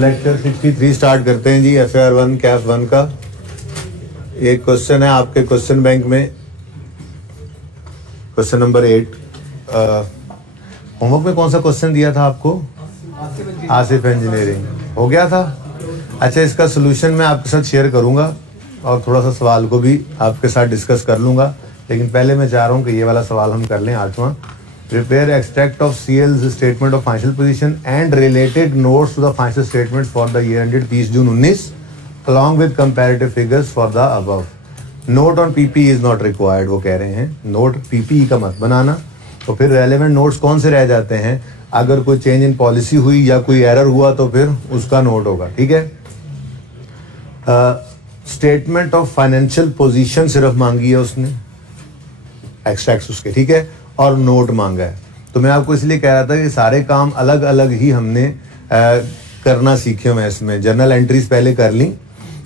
Lecture 63 start करते हैं जी, FAR 1 CAF 1 का। एक क्वेश्चन है आपके क्वेश्चन बैंक में, क्वेश्चन नंबर 8। होमवर्क में कौन सा क्वेश्चन दिया था आपको? आसिफ इंजीनियरिंग हो गया था। अच्छा, इसका सोल्यूशन मैं आपके साथ शेयर करूंगा और थोड़ा सा सवाल को भी आपके साथ डिस्कस कर लूंगा, लेकिन पहले मैं चाह रहा हूं कि ये वाला सवाल हम कर लें। 8वां, prepare extract of CL's statement of financial position and related notes to the financial statement for the year ended 30 June 19 along with comparative figures for the above. Note on PPE is not required, वो कह रहे हैं note PPE का मत बनाना। तो फिर relevant notes कौन से रह जाते हैं? अगर कोई चेंज इन पॉलिसी हुई या कोई एरर हुआ तो फिर उसका नोट होगा, ठीक है। स्टेटमेंट ऑफ फाइनेंशियल पोजीशन सिर्फ मांगी है उसने, एक्सट्रैक्ट्स उसके, ठीक है, और नोट मांगा है। तो मैं आपको इसलिए कह रहा था कि सारे काम अलग अलग ही हमने करना सीखे हुए हैं इसमें। जर्नल एंट्रीज पहले कर ली।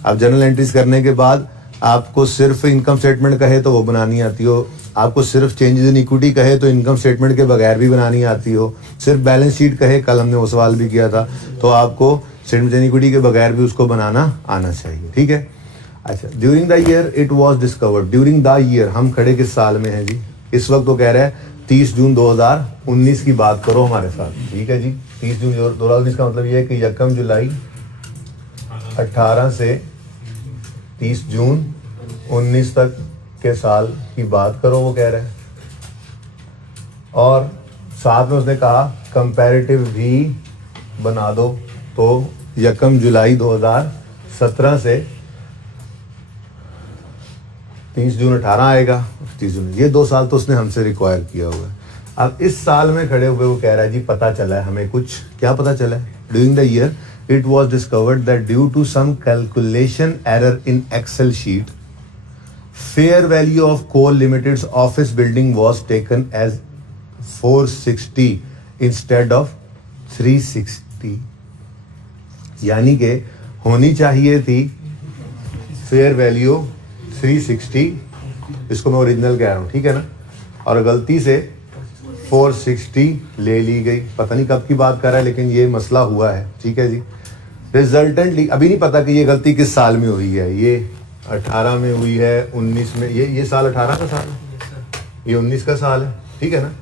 अब जर्नल एंट्रीज करने के बाद आपको सिर्फ इनकम स्टेटमेंट कहे तो वो बनानी आती हो, आपको सिर्फ चेंजेस इन इक्विटी कहे तो इनकम स्टेटमेंट के बगैर भी बनानी आती हो, सिर्फ बैलेंस शीट कहे, कल हमने वो सवाल भी किया था, तो आपको स्टेटमेंट इन इक्विटी के बगैर भी उसको बनाना आना चाहिए, ठीक है। अच्छा, during the year it was discovered. During the year हम खड़े किस साल में हैं जी? इस वक्त वो कह रहा है 30 जून 2019 की बात करो हमारे साथ, ठीक है जी। 30 जून 2019 का मतलब ये है कि 1 जुलाई 18 से 30 जून 19 तक के साल की बात करो, वो कह रहा है। और साथ में उसने कहा कंपैरेटिव भी बना दो, तो 1 जुलाई 2017 से 30 जून 18 आएगा, 30 जून, ये 2 साल तो उसने हमसे रिक्वायर किया हुआ है। अब इस साल में खड़े हुए वो कह रहा है जी पता चला है हमें कुछ। क्या पता चला है? During the year it was discovered that due to some calculation error in Excel sheet, fair value of Coal Limited's office building was taken as 460 instead of 360। यानी कि होनी चाहिए थी फेयर वैल्यू 360, इसको मैं ओरिजिनल कह रहा हूँ, ठीक है ना, और गलती से 460 ले ली गई। पता नहीं कब की बात कर रहा है, लेकिन ये मसला हुआ है, ठीक है जी। रिजल्टेंटली अभी नहीं पता कि ये गलती किस साल में हुई है, ये 18 में हुई है, 19 में, ये साल 18 का साल है, ये 19 का साल है, ठीक है ना।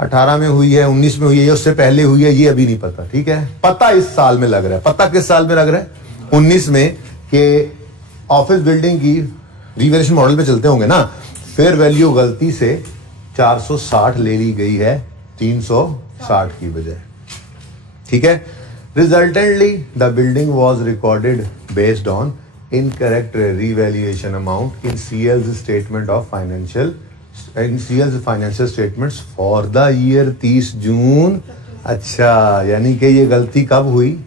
18 में हुई है, 19 में हुई है, उससे पहले हुई है, ये अभी नहीं पता, ठीक है। पता इस साल में लग रहा है। पता किस साल में लग रहा है? 19 में, कि ऑफिस बिल्डिंग की रिवैल्यूएशन मॉडल पे चलते होंगे ना, फेयर वैल्यू गलती से 460 ले ली गई है 360 की बजाय, ठीक है। Resultantly, the building was recorded based on incorrect revaluation amount in CL's statement of CL's financial statements for the year 30 जून। अच्छा, यानी कि ये गलती कब हुई?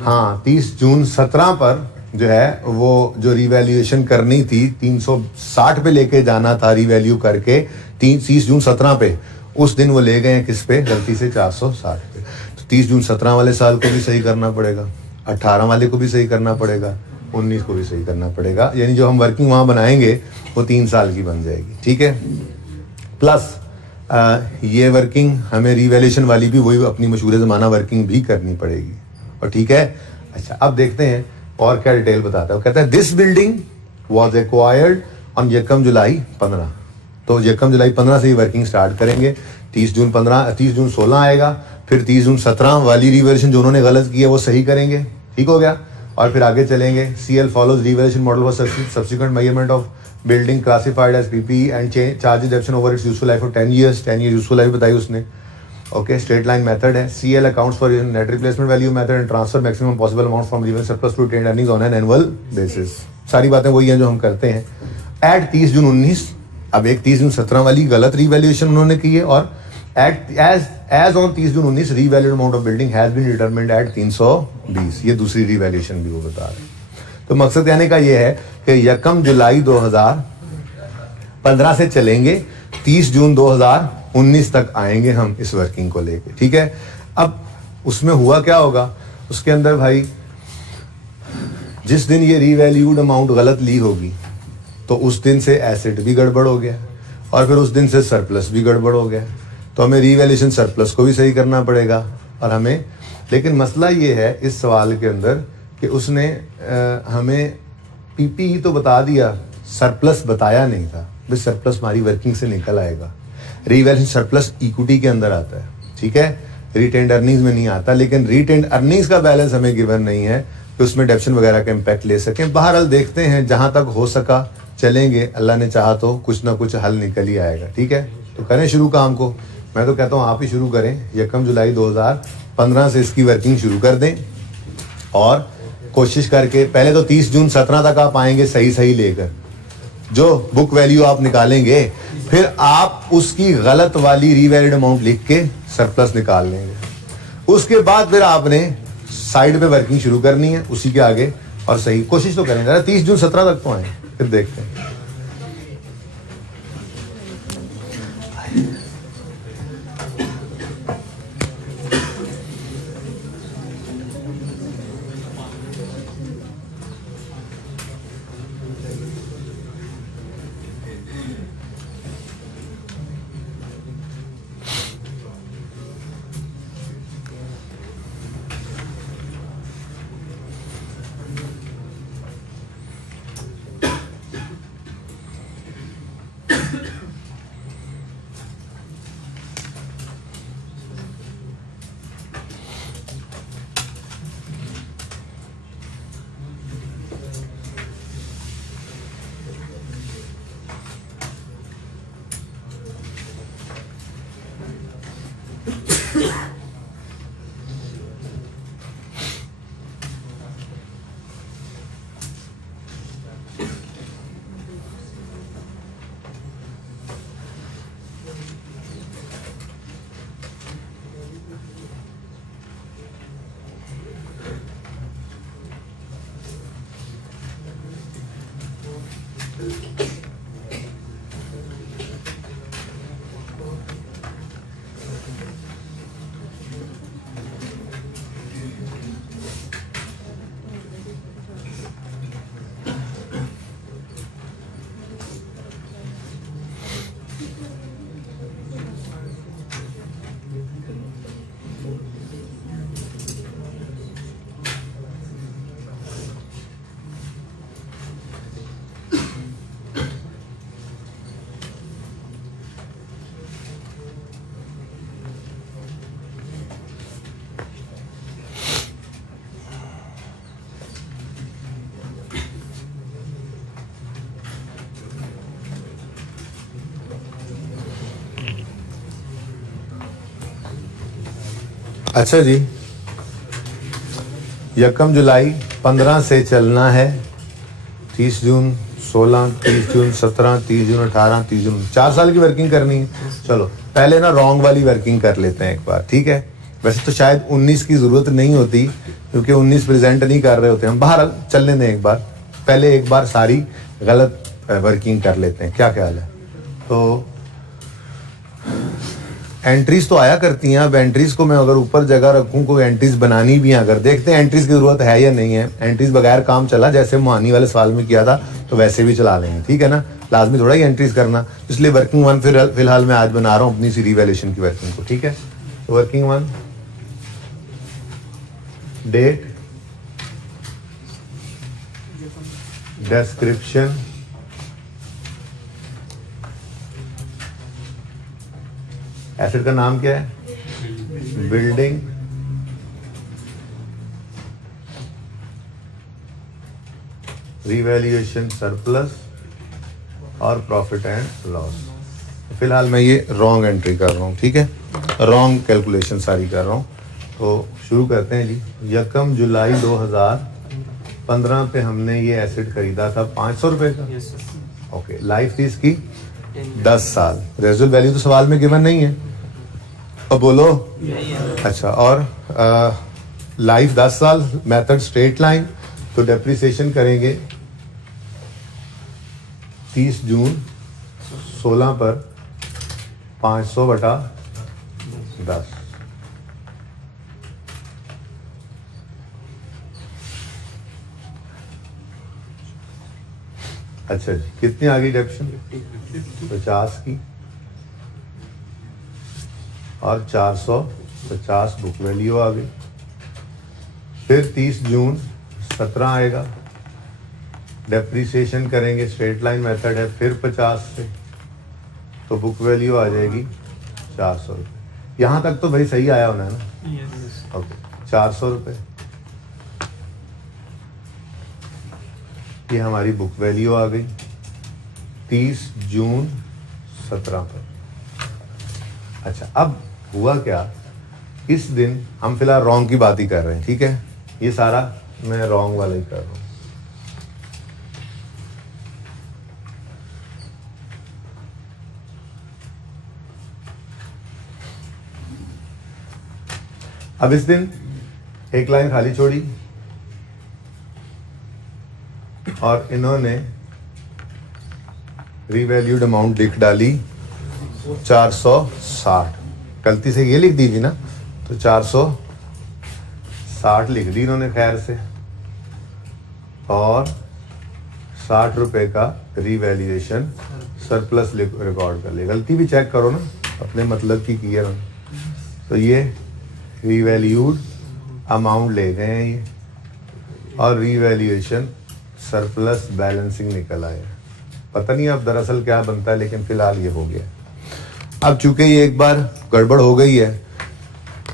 हाँ, 30 जून 17 पर जो है वो जो रिवैल्यूएशन करनी थी 360 पे लेके जाना था रिवैल्यू करके 30 जून 17 पे, उस दिन वो ले गए हैं किस पे? गलती से 460 पे। 30 जून 17 वाले साल को भी सही करना पड़ेगा, 18 वाले को भी सही करना पड़ेगा, 19 को भी सही करना पड़ेगा, यानी जो हम वर्किंग वहाँ बनाएंगे वो 3 साल की बन जाएगी, ठीक है। प्लस ये वर्किंग हमें रिवैल्यूएशन वाली भी वही अपनी मशहूर ज़माना वर्किंग भी करनी पड़ेगी, और ठीक है। अच्छा, अब देखते हैं और क्या डिटेल बताता है। वो कहता है this building was acquired on 1 जुलाई 15। तो 1 जुलाई 15 से ही वर्किंग स्टार्ट करेंगे। 30 जून 16 आएगा, फिर 30 जून 17 वाली रिवैल्यूएशन जो उन्होंने गलत की है वो सही करेंगे, ठीक हो गया। और फिर आगे चलेंगे। CL follows revaluation model for subsequent measurement of building classified as PPE and charges deduction over its useful life for 10 years. 10 year useful life बताई उसने, ओके। स्ट्रेट लाइन मेथड है। CL accounts for net replacement value method and transfer maximum possible amount from revenue surplus to retained earnings on an annual basis. सारी बातें वही हैं जो हम करते हैं। एट 30 जून 19, अब एक 30 जून 17 वाली गलत रिवैल्यूएशन उन्होंने की है, और as on 30 June 19 revalued amount of building has been determined at 320। ये दूसरी रिवैल्यूएशन भी वो बता रहे हैं। तो मकसद कहने का ये है कि 1 जुलाई 2015 से चलेंगे, 30 जून 2019 तक आएंगे हम इस वर्किंग को लेके, ठीक है। अब उसमें हुआ क्या होगा उसके अंदर भाई, जिस दिन ये रिवैल्यूड अमाउंट गलत ली होगी तो उस दिन से एसेट भी गड़बड़ हो गया, और फिर उस दिन से सरप्लस भी गड़बड़ हो गया। तो हमें रिवैल्यूएशन सरप्लस को भी सही करना पड़ेगा, और हमें लेकिन मसला ये है इस सवाल के अंदर कि उसने हमें पीपीई तो बता दिया, सरप्लस बताया नहीं था। भाई सरप्लस हमारी वर्किंग से निकल आएगा, रीवैल्यूएशन सरप्लस इक्विटी के अंदर आता है, ठीक है, रिटेन्ड अर्निंग्स में नहीं आता। लेकिन रिटेन्ड अर्निंग्स का बैलेंस हमें गिवन नहीं है कि उसमें डेप्शन वगैरह का इम्पैक्ट ले सकें। बहरहाल देखते हैं, जहां तक हो सका चलेंगे, अल्लाह ने चाहा तो कुछ ना कुछ हल निकल ही आएगा। ठीक है, तो करें शुरू काम को। मैं तो कहता हूँ आप ही शुरू करें, 1 जुलाई 2015 से इसकी वर्किंग शुरू कर दें और कोशिश करके पहले तो 30 जून 17 तक आप आएंगे सही लेकर, जो बुक वैल्यू आप निकालेंगे, फिर आप उसकी गलत वाली रीवैल्यूड अमाउंट लिख के सरप्लस निकाल लेंगे। उसके बाद फिर आपने साइड पे वर्किंग शुरू करनी है उसी के आगे, और सही कोशिश तो करेंगे। 30 जून 17 तक तो आए, फिर देखते हैं। अच्छा जी, 1 जुलाई 15 से चलना है, 30 जून 16, 30 जून 17, 30 जून 18, 30 जून 4 साल की वर्किंग करनी है। चलो पहले ना रॉन्ग वाली वर्किंग कर लेते हैं एक बार, ठीक है। वैसे तो शायद 19 की ज़रूरत नहीं होती क्योंकि 19 प्रेजेंट नहीं कर रहे होते हम, बाहर चलने दें एक बार, पहले एक बार सारी गलत वर्किंग कर लेते हैं, क्या ख्याल है। तो एंट्रीज तो आया करती हैं, अब एंट्रीज को मैं अगर ऊपर जगह रखूं, कोई एंट्रीज बनानी भी है, अगर देखते हैं एंट्रीज की जरूरत है या नहीं है। एंट्रीज बगैर काम चला, जैसे मुहानी वाले सवाल में किया था तो वैसे भी चला लेंगे, ठीक है ना, लाजमी थोड़ा ही एंट्रीज करना। इसलिए वर्किंग 1 फिलहाल मैं आज बना रहा हूँ अपनी सी रिवैल्यूएशन की वर्किंग को, ठीक है। तो वर्किंग 1 डेट, डिस्क्रिप्शन, एसेट का नाम क्या है, बिल्डिंग, रिवैल्यूएशन सरप्लस और प्रॉफिट एंड लॉस। फिलहाल मैं ये रॉन्ग एंट्री कर रहा हूँ, ठीक है, रॉन्ग कैलकुलेशन सारी कर रहा हूँ। तो शुरू करते हैं जी। 1 जुलाई 2015 पे हमने ये एसेट खरीदा था 500 रुपये का, ओके। लाइफ थी इसकी 10 साल, रेजिडुअल वैल्यू तो सवाल में गिवन नहीं है, अब बोलो। अच्छा, और लाइफ 10 साल, मेथड स्ट्रेट लाइन, तो डेप्रिसिएशन करेंगे 30 जून 16 पर 500/10। अच्छा जी, कितनी आ गई डेप्शन, 50 की, और 450 बुक वैल्यू आ गई, फिर 30 जून 17 आएगा, डेप्रिसिएशन करेंगे, स्ट्रेट लाइन मेथड है, फिर 50 से, तो बुक वैल्यू आ जाएगी 400 रुपये। यहाँ तक तो भाई सही आया होना है ना? ओके, 400 रुपये ये हमारी बुक वैल्यू आ गई 30 जून 17 पर। अच्छा, अब हुआ क्या, इस दिन हम फिलहाल रॉन्ग की बात ही कर रहे हैं, ठीक है? ये सारा मैं रॉन्ग वाला ही कर रहा हूँ। अब इस दिन एक लाइन खाली छोड़ी और इन्होंने रीवैल्यूड अमाउंट लिख डाली 460। गलती से ये लिख दी थी ना, तो 460 लिख दी इन्होंने खैर से, और 60 रुपए का रीवैल्यूएशन सरप्लस रिकॉर्ड कर लिया। गलती भी चेक करो ना, अपने मतलब की है ना। तो ये रीवैल्यूड अमाउंट ले गए हैं ये, और रीवैल्यूएशन सरप्लस बैलेंसिंग निकल आया। पता नहीं अब दरअसल क्या बनता है, लेकिन फिलहाल ये हो गया। अब चूंकि ये एक बार गड़बड़ हो गई है,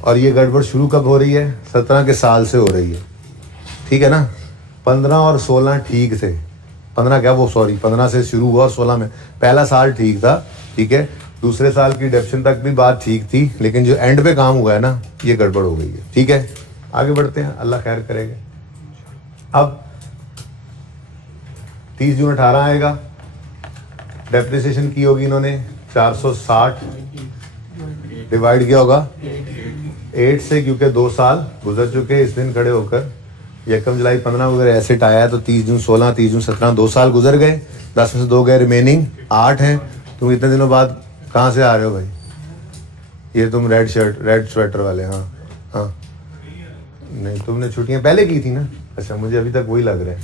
और ये गड़बड़ शुरू कब हो रही है? 17 के साल से हो रही है, ठीक है ना? 15 और 16 ठीक थे, 15 से शुरू हुआ और 16 में पहला साल ठीक था, ठीक है? दूसरे साल की डेप्शन तक भी बात ठीक थी, लेकिन जो एंड पे काम हुआ है ना, ये गड़बड़ हो गई है, ठीक है? आगे बढ़ते हैं, अल्लाह खैर करेगा। अब 30 जून 18 आएगा, डेप्रिसिएशन की होगी इन्होंने 460 डिवाइड किया होगा 8 से, क्योंकि 2 साल गुजर चुके इस दिन खड़े होकर। यकम जुलाई 15 वगैरह एसेट आया है, तो 30 जून 16, 30 जून 17, 2 साल गुजर गए, 10 में से 2 गए, रिमेनिंग 8 हैं। तुम इतने दिनों बाद कहाँ से आ रहे हो भाई? ये तुम रेड स्वेटर वाले? हाँ हाँ, नहीं तुमने छुट्टियाँ पहले की थी ना? अच्छा, मुझे अभी तक वही लग रहा है।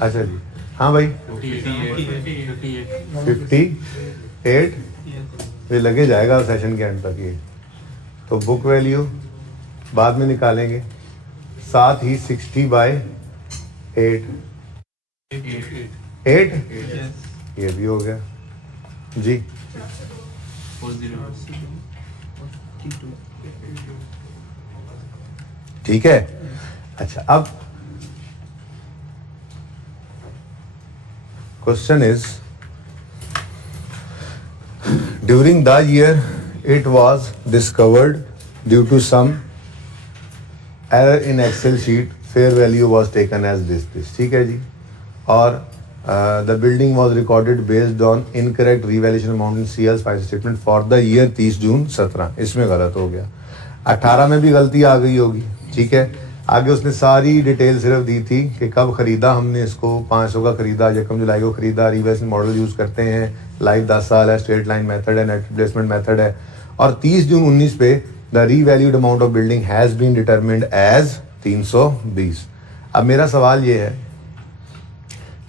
अच्छा जी, हाँ भाई 58 ये लगे जाएगा सेशन के एंड तक ये। तो बुक वैल्यू बाद में निकालेंगे, साथ ही 60/8 ये भी हो गया जी। ठीक है। अच्छा, अब question is, during the year it was discovered due to some error in Excel sheet, fair value was taken as this, ठीक है जी। और the building was recorded based on incorrect revaluation amount in CL's financial statement for the year 30 जून 17, इसमें गलत हो गया। 18 में भी गलती आ गई होगी, ठीक है? आगे उसने सारी डिटेल सिर्फ दी थी कि कब खरीदा हमने इसको, 500 का खरीदा, यकम जुलाई को खरीदा, रिवैल्यूएशन मॉडल यूज करते हैं, लाइफ 10 साल है, स्ट्रेट लाइन मेथड है, नेट रिप्लेसमेंट मेथड है, और 30 जून 19 पे the revalued amount of building has been determined as 320। अब मेरा सवाल ये है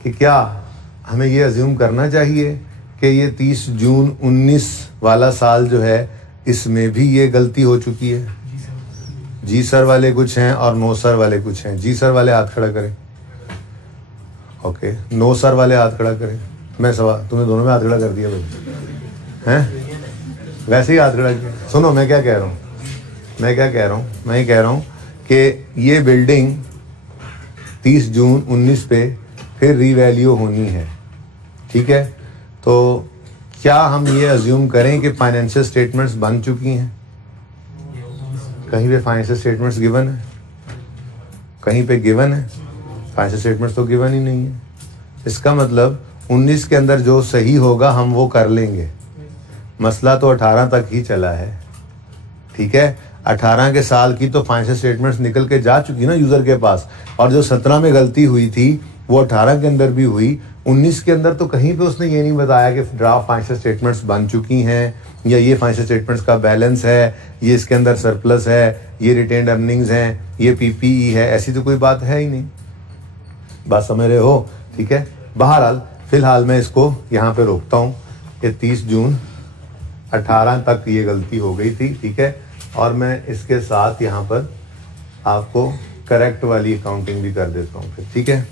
कि क्या हमें ये अज्यूम करना चाहिए कि ये 30 जून 19 वाला साल जो है, इसमें भी ये गलती हो चुकी है? जी सर वाले कुछ हैं और नो सर वाले कुछ हैं। जी सर वाले हाथ खड़ा करें, ओके। नो सर वाले हाथ खड़ा करें। मैं सवाल, तुमने दोनों में हाथ खड़ा कर दिया भाई, हैं? वैसे ही हाथ खड़ा किया। सुनो मैं क्या कह रहा हूँ, मैं ये कह रहा हूँ कि ये बिल्डिंग 30 जून 19 पे फिर रीवैल्यू होनी है, ठीक है? तो क्या हम ये अज्यूम करें कि फाइनेंशियल स्टेटमेंट्स बन चुकी हैं? कहीं पे फाइनेंशियल स्टेटमेंट्स गिवन है? कहीं पे गिवन है? फाइनेंशियल स्टेटमेंट्स तो गिवन ही नहीं है। इसका मतलब 19 के अंदर जो सही होगा हम वो कर लेंगे। मसला तो 18 तक ही चला है, ठीक है? 18 के साल की तो फाइनेंशियल स्टेटमेंट्स निकल के जा चुकी ना यूजर के पास, और जो 17 में गलती हुई थी वो 18 के अंदर भी हुई। 19 के अंदर तो कहीं पे उसने ये नहीं बताया कि ड्राफ्ट फाइनेंशियल स्टेटमेंट्स बन चुकी हैं, या ये फाइनेंशियल स्टेटमेंट्स का बैलेंस है, ये इसके अंदर सरप्लस है, ये रिटेन्ड अर्निंग्स हैं, ये पीपीई है। ऐसी तो कोई बात है ही नहीं। बात समझ रहे हो? ठीक है। बहरहाल फिलहाल मैं इसको यहाँ पे रोकता हूँ कि 30 जून 18 तक ये गलती हो गई थी, ठीक है। और मैं इसके साथ यहाँ पर आपको करेक्ट वाली अकाउंटिंग भी कर देता हूँ फिर, ठीक है।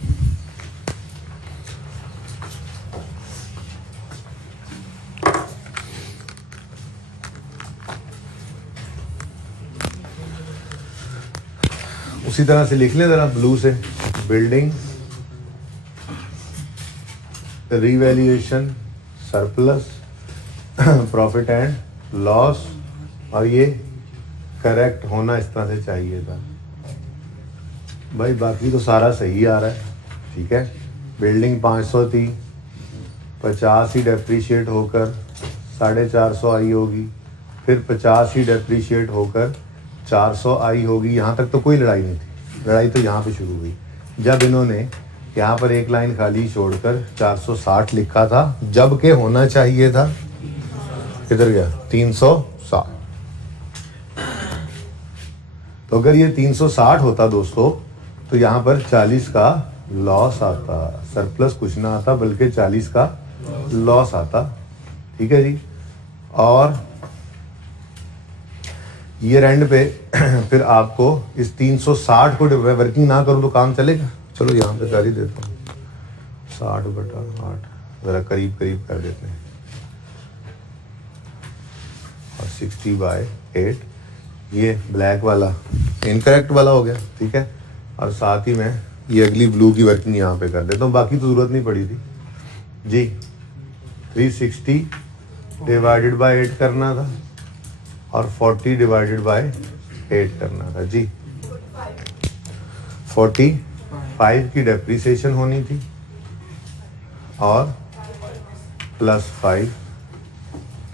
उसी तरह से लिख लें जरा ब्लू से, building revaluation surplus profit and loss, और ये करेक्ट होना इस तरह से चाहिए था भाई, बाकी तो सारा सही आ रहा है, ठीक है। बिल्डिंग 500 थी, 50 ही डेप्रीशिएट होकर 450 आई होगी, फिर 50 ही डेप्रीशिएट होकर 400 आई होगी। यहाँ तक तो कोई लड़ाई नहीं थी, लड़ाई तो यहाँ पे शुरू हुई जब इन्होंने यहाँ पर एक लाइन खाली छोड़कर 460 लिखा था, जब के होना चाहिए था किधर गया 360। तो अगर ये 360 होता दोस्तों तो यहाँ पर 40 का लॉस आता, सरप्लस कुछ ना आता बल्कि 40 का लॉस आता, ठीक है जी। और ईयर एंड पे फिर आपको इस 360 को वर्किंग ना करूँ तो काम चलेगा। चलो यहाँ पे कर ही देता हूँ, 60/8 ज़रा करीब करीब कर देते हैं, और 60/8 ये ब्लैक वाला इनकरेक्ट वाला हो गया, ठीक है। और साथ ही मैं ये अगली ब्लू की वर्किंग यहाँ पे कर देता हूँ, बाकी तो ज़रूरत नहीं पड़ी थी जी। 360 डिवाइडेड बाय 8 करना था और 40 डिवाइडेड बाय 8 करना था जी। 45 की डेप्रीसिएशन होनी थी और +5,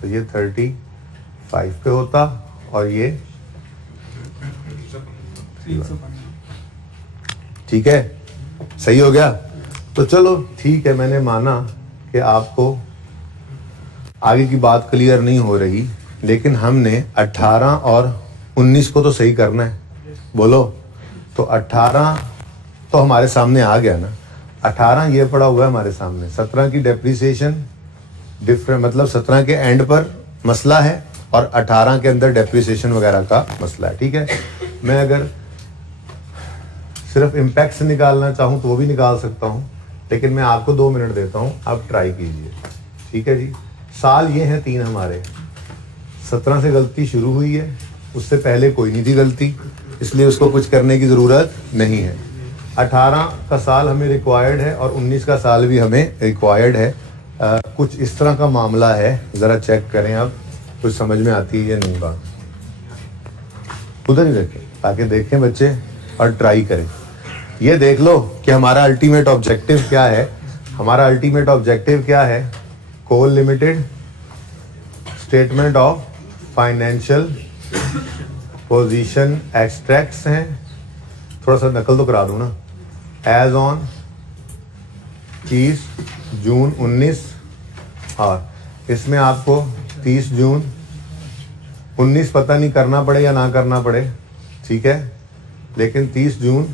तो ये 35 पे होता और ये ठीक है, सही हो गया। तो चलो ठीक है, मैंने माना कि आपको आगे की बात क्लियर नहीं हो रही, लेकिन हमने 18 और 19 को तो सही करना है, बोलो। तो 18 तो हमारे सामने आ गया ना, 18 ये पड़ा हुआ है हमारे सामने, 17 की डेप्रीसिएशन डिफरेंट, मतलब 17 के एंड पर मसला है और 18 के अंदर डेप्रीसिएशन वगैरह का मसला है, ठीक है। मैं अगर सिर्फ इम्पैक्ट से निकालना चाहूँ तो वो भी निकाल सकता हूँ, लेकिन मैं आपको 2 मिनट देता हूँ, आप ट्राई कीजिए, ठीक है जी। साल ये हैं 3 हमारे, 17 से गलती शुरू हुई है, उससे पहले कोई नहीं थी गलती, इसलिए उसको कुछ करने की ज़रूरत नहीं है। 18 का साल हमें रिक्वायर्ड है और 19 का साल भी हमें रिक्वायर्ड है। कुछ इस तरह का मामला है, ज़रा चेक करें आप, कुछ समझ में आती है या नहीं बात, उधर ही रखें ताकि देखें बच्चे और ट्राई करें। ये देख लो कि हमारा अल्टीमेट ऑब्जेक्टिव क्या है। हमारा अल्टीमेट ऑब्जेक्टिव क्या है? Coal Limited statement of financial position extracts हैं, थोड़ा सा नकल तो करा दूं ना। एज ऑन 30 जून 19, और इसमें आपको 30 जून 19 पता नहीं करना पड़े या ना करना पड़े, ठीक है, लेकिन 30 जून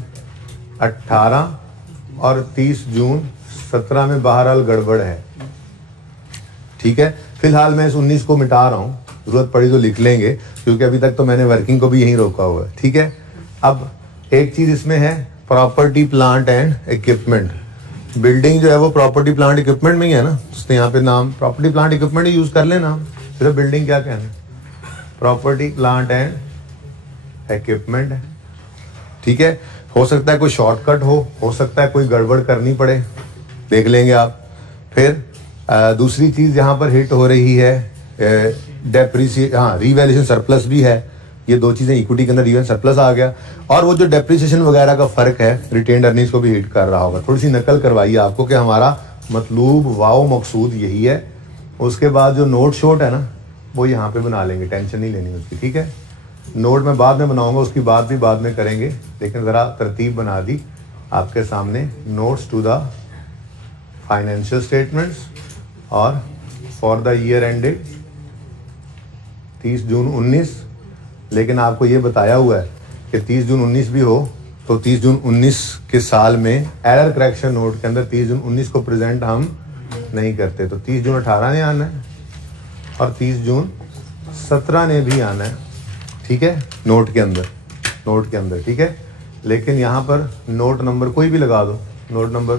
18 और 30 जून 17 में बहरहाल गड़बड़ है, ठीक है। फिलहाल मैं इस 19 को मिटा रहा हूँ, जरूरत पड़ी तो लिख लेंगे, क्योंकि अभी तक तो मैंने वर्किंग को भी यहीं रोका हुआ है, ठीक है। अब एक चीज इसमें है, property plant and equipment. Building जो है वो प्रॉपर्टी प्लांट इक्विपमेंट में ही है ना, उसने यहाँ पे नाम प्रॉपर्टी प्लांट इक्विपमेंट ही यूज कर लेना, सिर्फ बिल्डिंग क्या कहना है, प्रॉपर्टी प्लांट एंड इक्विपमेंट है, ठीक है। हो सकता है कोई शॉर्टकट हो सकता है कोई गड़बड़ करनी पड़े, देख लेंगे आप। फिर दूसरी चीज यहाँ पर हिट हो रही है डेप्रीसिएशन, हाँ रीवैल्यूएशन सरप्लस भी है, ये 2 चीजें इक्विटी के अंदर रिवैल्यूएशन सरप्लस आ गया, और वो जो डेप्रीसिएशन वगैरह का फर्क है रिटेन्ड अर्निंग्स को भी हिट कर रहा होगा। थोड़ी सी नकल करवाइए आपको कि हमारा मतलूब वाओ मकसूद यही है। उसके बाद जो नोट शोट है ना वो यहाँ पे बना लेंगे, टेंशन नहीं लेनी उसकी, ठीक है। नोट मैं बाद में बनाऊंगा, उसकी बात भी बाद में करेंगे, लेकिन ज़रा तरतीब बना दी आपके सामने। Notes to the financial statements और for the year ended 30 June 19, लेकिन आपको ये बताया हुआ है कि 30 जून 19 भी हो तो 30 जून 19 के साल में एरर करेक्शन नोट के अंदर 30 जून 19 को प्रेजेंट हम नहीं करते, तो 30 जून 18 ने आना है और 30 जून 17 ने भी आना है, ठीक है, नोट के अंदर, ठीक है। लेकिन यहाँ पर नोट नंबर कोई भी लगा दो, नोट नंबर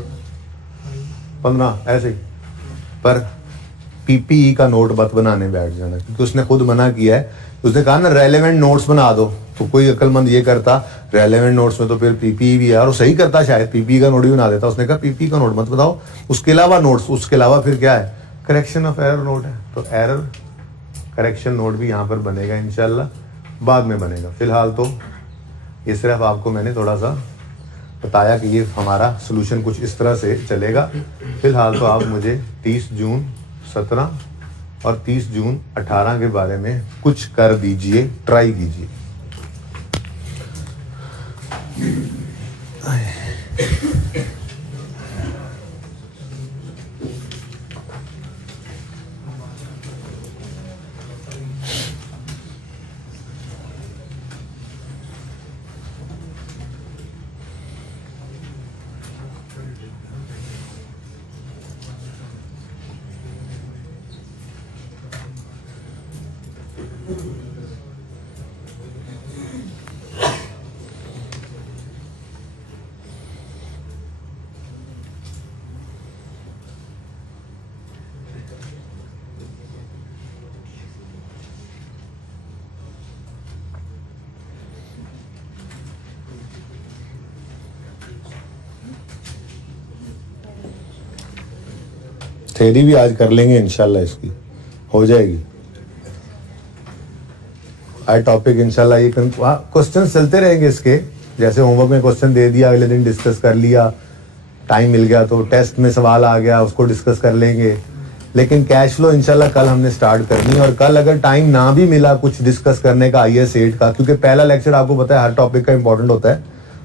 15 ऐसे ही, पर पीपीई का नोट मत बनाने बैठ जाना, क्योंकि उसने खुद मना किया है। उसने कहा ना रेलेवेंट नोट्स बना दो, तो कोई अक्लमंद ये करता रेलेवेंट नोट्स में तो फिर पीपीई भी है, और वो सही करता शायद, पीपीई का नोट भी बना देता। उसने कहा पीपीई का नोट मत बताओ, उसके अलावा नोट्स, उसके अलावा फिर क्या है, करेक्शन ऑफ एरर नोट है, तो एरर करेक्शन नोट भी यहाँ पर बनेगा इंशाल्लाह, बाद में बनेगा। फिलहाल तो ये सिर्फ आपको मैंने थोड़ा सा बताया कि ये हमारा सोल्यूशन कुछ इस तरह से चलेगा। फिलहाल तो आप मुझे 30 जून 17 और 30 जून 18 के बारे में कुछ कर दीजिए, ट्राई कीजिए। थ्योरी भी आज कर लेंगे इंशाल्लाह, इसकी हो जाएगी। आज टॉपिक इंशाल्लाह ये क्वेश्चन चलते रहेंगे इसके, जैसे होमवर्क में क्वेश्चन दे दिया, अगले दिन डिस्कस कर लिया, टाइम मिल गया तो टेस्ट में सवाल आ गया उसको डिस्कस कर लेंगे। लेकिन कैश फ्लो इंशाल्लाह कल हमने स्टार्ट करनी है, और कल अगर टाइम ना भी मिला कुछ डिस्कस करने का IAS 8 का, क्योंकि पहला लेक्चर आपको पता है हर टॉपिक का इंपॉर्टेंट होता है,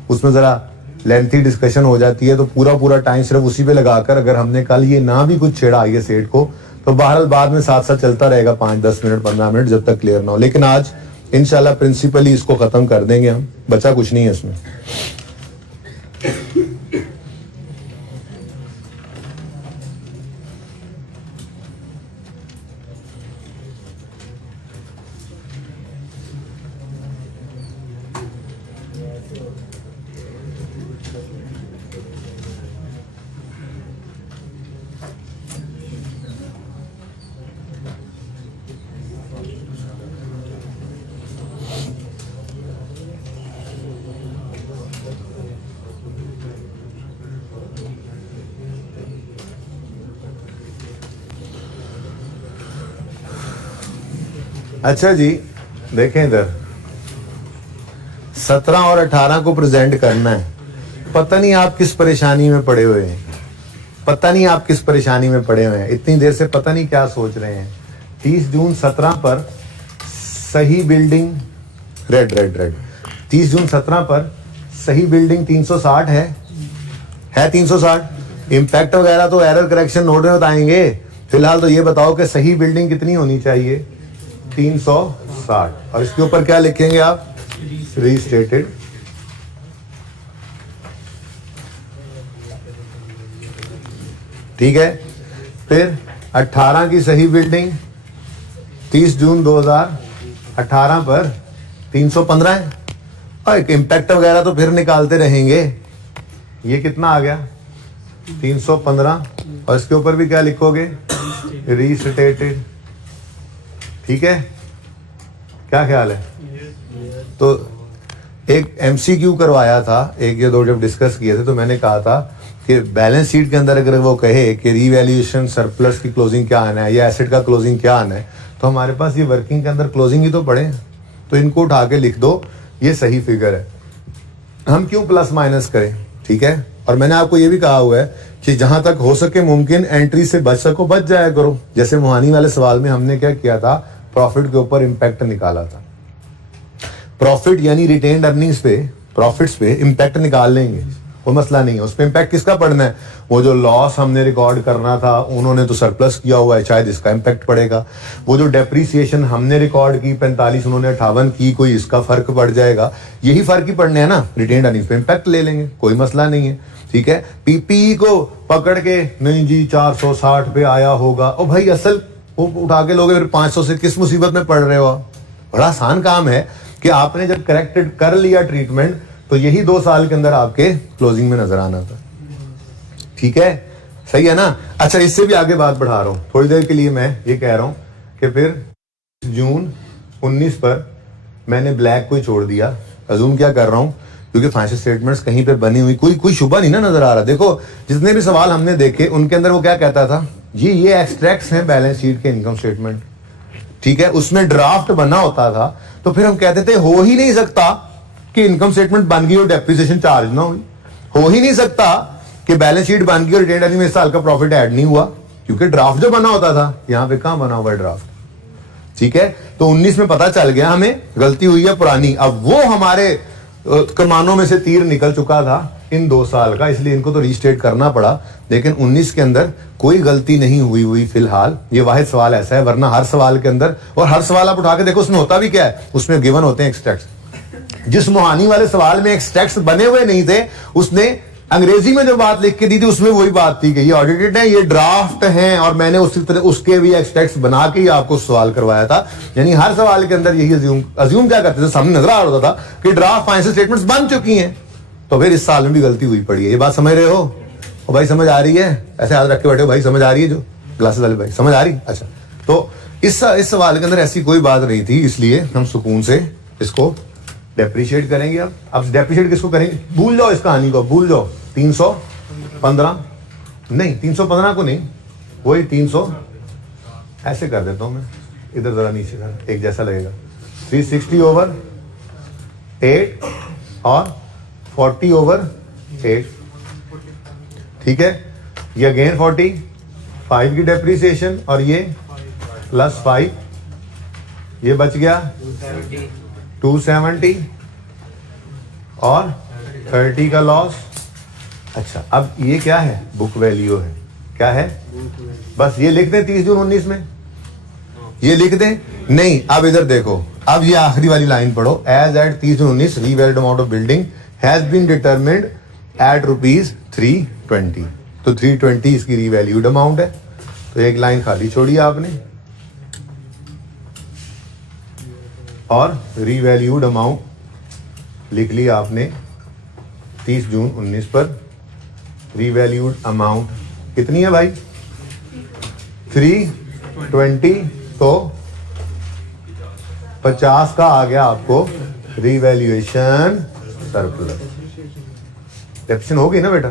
उसमें जरा लेंथी डिस्कशन हो जाती है, तो पूरा टाइम सिर्फ उसी पे लगाकर अगर हमने कल ये ना भी कुछ छेड़ा IAS 8 को, तो बहरहाल बाद में साथ साथ चलता रहेगा 5-10 मिनट 15 मिनट जब तक क्लियर ना हो। लेकिन आज इंशाल्लाह प्रिंसिपली इसको खत्म कर देंगे हम, बचा कुछ नहीं है इसमें। अच्छा जी, देखें इधर 17 और 18 को प्रेजेंट करना है। पता नहीं आप किस परेशानी में पड़े हुए हैं, पता नहीं आप किस परेशानी में पड़े हुए हैं, इतनी देर से पता नहीं क्या सोच रहे हैं। 30 जून 17 पर सही बिल्डिंग, रेड 30 जून 17 पर सही बिल्डिंग 360 है 360। इम्पैक्ट वगैरह तो एरर करेक्शन नोट में बताएंगे, फिलहाल तो ये बताओ कि सही बिल्डिंग कितनी होनी चाहिए, 360। और इसके ऊपर क्या लिखेंगे आप, रीस्टेटेड। ठीक है, फिर 18 की सही बिल्डिंग 30 जून 2018 पर 315 है, और एक इम्पैक्ट वगैरह तो फिर निकालते रहेंगे। ये कितना आ गया 315, और इसके ऊपर भी क्या लिखोगे, रीस्टेटेड। ठीक है, क्या ख्याल है? तो एक MCQ करवाया था, एक या दो जब डिस्कस किए थे, तो मैंने कहा था कि बैलेंस शीट के अंदर अगर वो कहे कि रीवैल्यूएशन सरप्लस की क्लोजिंग क्या आना है या एसेट का क्लोजिंग क्या आना है, तो हमारे पास ये वर्किंग के अंदर क्लोजिंग ही तो पड़े हैं, तो इनको उठा के लिख दो, ये सही फिगर है, हम क्यों प्लस माइनस करें। ठीक है, और मैंने आपको ये भी कहा हुआ है कि जहां तक हो सके मुमकिन एंट्री से बच सको बच जाया करो। जैसे मोहानी वाले सवाल में हमने क्या किया था, प्रॉफिट के ऊपर इंपैक्ट निकाला था, प्रॉफिट यानी रिटेन्ड अर्निंग्स पे, प्रॉफिट्स पे इंपैक्ट निकाल लेंगे, वो मसला नहीं है। उस पे इंपैक्ट किसका पड़ना है, वो जो लॉस हमने रिकॉर्ड करना था उन्होंने तो सरप्लस किया हुआ है, शायद इसका इंपैक्ट पड़ेगा। वो जो डेप्रीसिएशन हमने रिकॉर्ड की 45 उन्होंने 58 की, कोई इसका फर्क पड़ जाएगा, यही फर्क ही पड़ने है ना, रिटेन्ड अर्निंग्स पे इंपैक्ट ले लेंगे, कोई मसला नहीं है। ठीक है, पीपीई को पकड़ के नहीं जी 460 पे आया होगा, ओ भाई असल वो उठा के लोगे फिर 500 से, किस मुसीबत में पड़ रहे हो आप। बड़ा आसान काम है कि आपने जब करेक्टेड कर लिया ट्रीटमेंट, तो यही 2 साल के अंदर आपके क्लोजिंग में नजर आना था। ठीक है, सही है ना। अच्छा, इससे भी आगे बात बढ़ा रहा हूं थोड़ी देर के लिए। मैं ये कह रहा हूं कि फिर जून 19 पर मैंने ब्लैक को ही छोड़ दिया। अजूम क्या कर रहा हूं, क्योंकि फाइनेंशियल स्टेटमेंट्स कहीं पे बनी हुई कोई शुबा नहीं ना नजर आ रहा। देखो जितने भी सवाल हमने देखे उनके अंदर वो क्या कहता था, जी ये एक्सट्रैक्ट्स हैं बैलेंस शीट के इनकम स्टेटमेंट। ठीक है, उसमें ड्राफ्ट बना होता था तो फिर हम कहते थे हो ही नहीं सकता कि इनकम स्टेटमेंट बन गई और डेप्रिसिएशन चार्ज ना हुई, हो ही नहीं सकता कि बैलेंस शीट बन गई और रिटेन्ड अर्निंग में इस साल का प्रॉफिट ऐड नहीं हुआ, क्योंकि ड्राफ्ट जो बना होता था। यहां पे कहां बना हुआ है ड्राफ्ट। ठीक है, तो 19 में पता चल गया हमें गलती हुई है पुरानी। अब वो हमारे कमानों में से तीर निकल चुका था इन 2 साल का, इसलिए इनको तो रीस्टेट करना पड़ा। लेकिन 19 के अंदर कोई गलती नहीं हुई फिलहाल। ये वाहिद सवाल ऐसा है, वरना हर सवाल के अंदर, और हर सवाल आप उठा के देखो उसमें होता भी क्या है, उसमें गिवन होते हैं एक्सट्रैक्ट्स। जिस मोहानी वाले सवाल में एक्सट्रैक्ट्स बने हुए नहीं थे, उसने अंग्रेजी में जो बात लिख के दी थी उसमें वही बात थी कि ये ऑडिटेड है, ये ड्राफ्ट हैं, और मैंने उसी तरह उसके भी एक्सट्रैक्ट्स बना के ही आपको सवाल करवाया था। यानी हर सवाल के अंदर यही अज्यूम क्या करते थे, सामने नजर आ रहा था कि ड्राफ्ट फाइनेंशियल स्टेटमेंट्स बन चुकी हैं। तो फिर इस साल में भी गलती हुई पड़ी है। ये बात समझ रहे हो? और भाई समझ आ रही है? ऐसे हाथ रख के बैठे हो, भाई समझ आ रही है? जो ग्लासेस वाले भाई समझ आ रही? अच्छा, तो इस सवाल के अंदर ऐसी कोई बात नहीं थी, इसलिए हम सुकून से इसको डेप्रिशिएट करेंगे। अब डेप्रिशिएट किसको करेंगे, भूल जाओ इस कहानी को, भूल जाओ। 315 नहीं, 315 को नहीं, वही 300 ऐसे कर देता हूं मैं, इधर जरा नीचे कर, एक जैसा लगेगा। 360/8 और 40/8। ठीक है, ये अगेन 45 की डेप्रिसिएशन और ये +5, ये बच गया 270 और 30 का लॉस। अच्छा, अब ये क्या है, बुक वैल्यू है। क्या है, बस ये लिख दें 30 जून 19 में, ये लिख दें। नहीं, अब इधर देखो, अब ये आखिरी वाली लाइन पढ़ो, as at 30 June 19 revalued amount of building has been determined at ₹320। तो 320 इसकी रीवैल्यूड अमाउंट है। तो एक लाइन खाली छोड़ी आपने, और रीवैल्यूड अमाउंट लिख लिया आपने 30 जून 19 पर। रीवैल्यूड अमाउंट कितनी है भाई, 320। तो 50 का आ गया आपको रीवैल्यूएशन सरप्लस। डेप्शन हो गई ना बेटा,